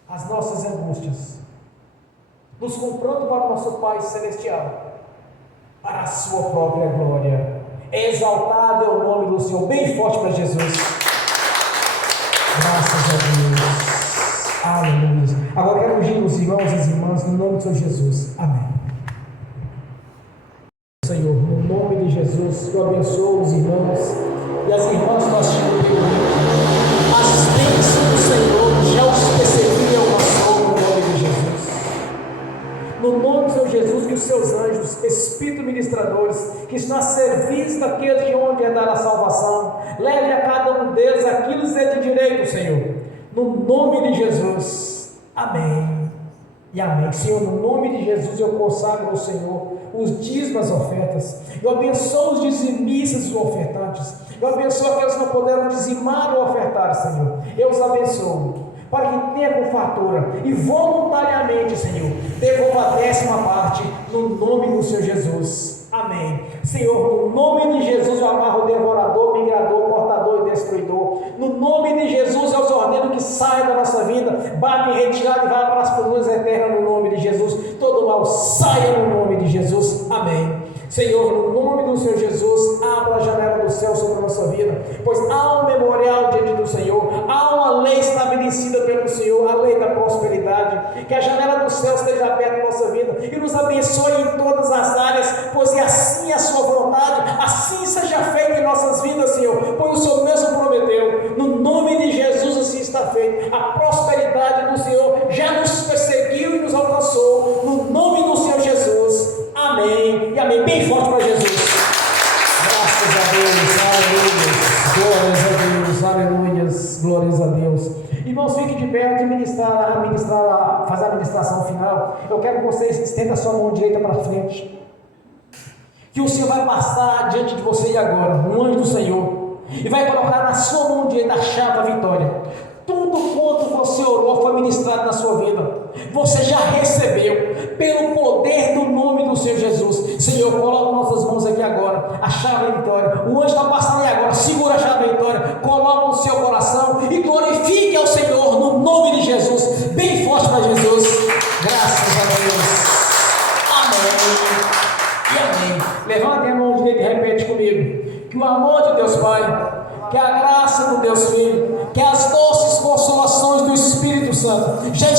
as nossas angústias, nos comprando para o nosso Pai Celestial, para a sua própria glória. Exaltado é o nome do Senhor, bem forte para Jesus. Graças a Deus. Aleluia. Agora quero ungir os irmãos e as irmãs no nome do Senhor Jesus. Amém. Senhor, no nome de Jesus, eu abençoo os irmãos e as irmãs que nós temos. As bênçãos do Senhor já os perseguiam no nome de Jesus. No nome do Senhor Jesus, que os seus anjos, Espíritos ministradores, que estão a serviço daqueles de onde é dar a salvação, leve a cada um deles aquilo que é de direito, Senhor. No nome de Jesus. Amém. E amém. Senhor, no nome de Jesus eu consagro ao Senhor os dízimos, as ofertas. Eu abençoo os dizimistas e os ofertantes. Eu abençoo aqueles que não puderam dizimar ou ofertar, Senhor. Eu os abençoo, para que tenha com fartura e voluntariamente, Senhor, devolva a 10ª parte, no nome do Senhor Jesus. Amém. Senhor, no nome de Jesus eu amarro o devorador, migrador, portador e destruidor. No nome de Jesus eu os ordeno que saia da nossa vida, bata em retirada e vá para as prisões eternas, no nome de Jesus. Todo mal saia no nome de Jesus. Amém. Senhor, no nome do Senhor Jesus, abra a janela pois há um memorial diante do Senhor, há uma lei estabelecida pelo Senhor, a lei da prosperidade. Que a janela do céu esteja aberta na nossa vida e nos abençoe em todas as áreas, pois é assim a sua vontade, assim seja feita em nossas vidas, Senhor, pois o Senhor mesmo prometeu. No nome de Jesus assim está feito. A prosperidade do Senhor já nos perseguiu e nos alcançou, no nome do Senhor Jesus. Amém e amém. Bem forte para Jesus. Graças a Deus, aleluia, glórias a Deus, aleluias, glórias a Deus. Irmãos, fiquem de pé, fazer a administração final. Eu quero que vocês estendam a sua mão direita para frente, que o Senhor vai passar diante de você e agora, um anjo do Senhor, e vai colocar na sua mão direita a chave da vitória. Tudo quanto você orou foi ministrado na sua vida, você já recebeu, pelo poder do nome do Senhor Jesus. Senhor, coloca nossas mãos aqui agora, a chave da vitória. O anjo está passando aí agora, segura a chave da vitória, coloca no seu coração e glorifique ao Senhor no nome de Jesus. Bem forte para Jesus. Graças a Deus. Amém e amém. Levante a mão direita e repete comigo: que o amor de Deus Pai, que a graça do Deus Filho, que as doces consolações do Espírito Santo já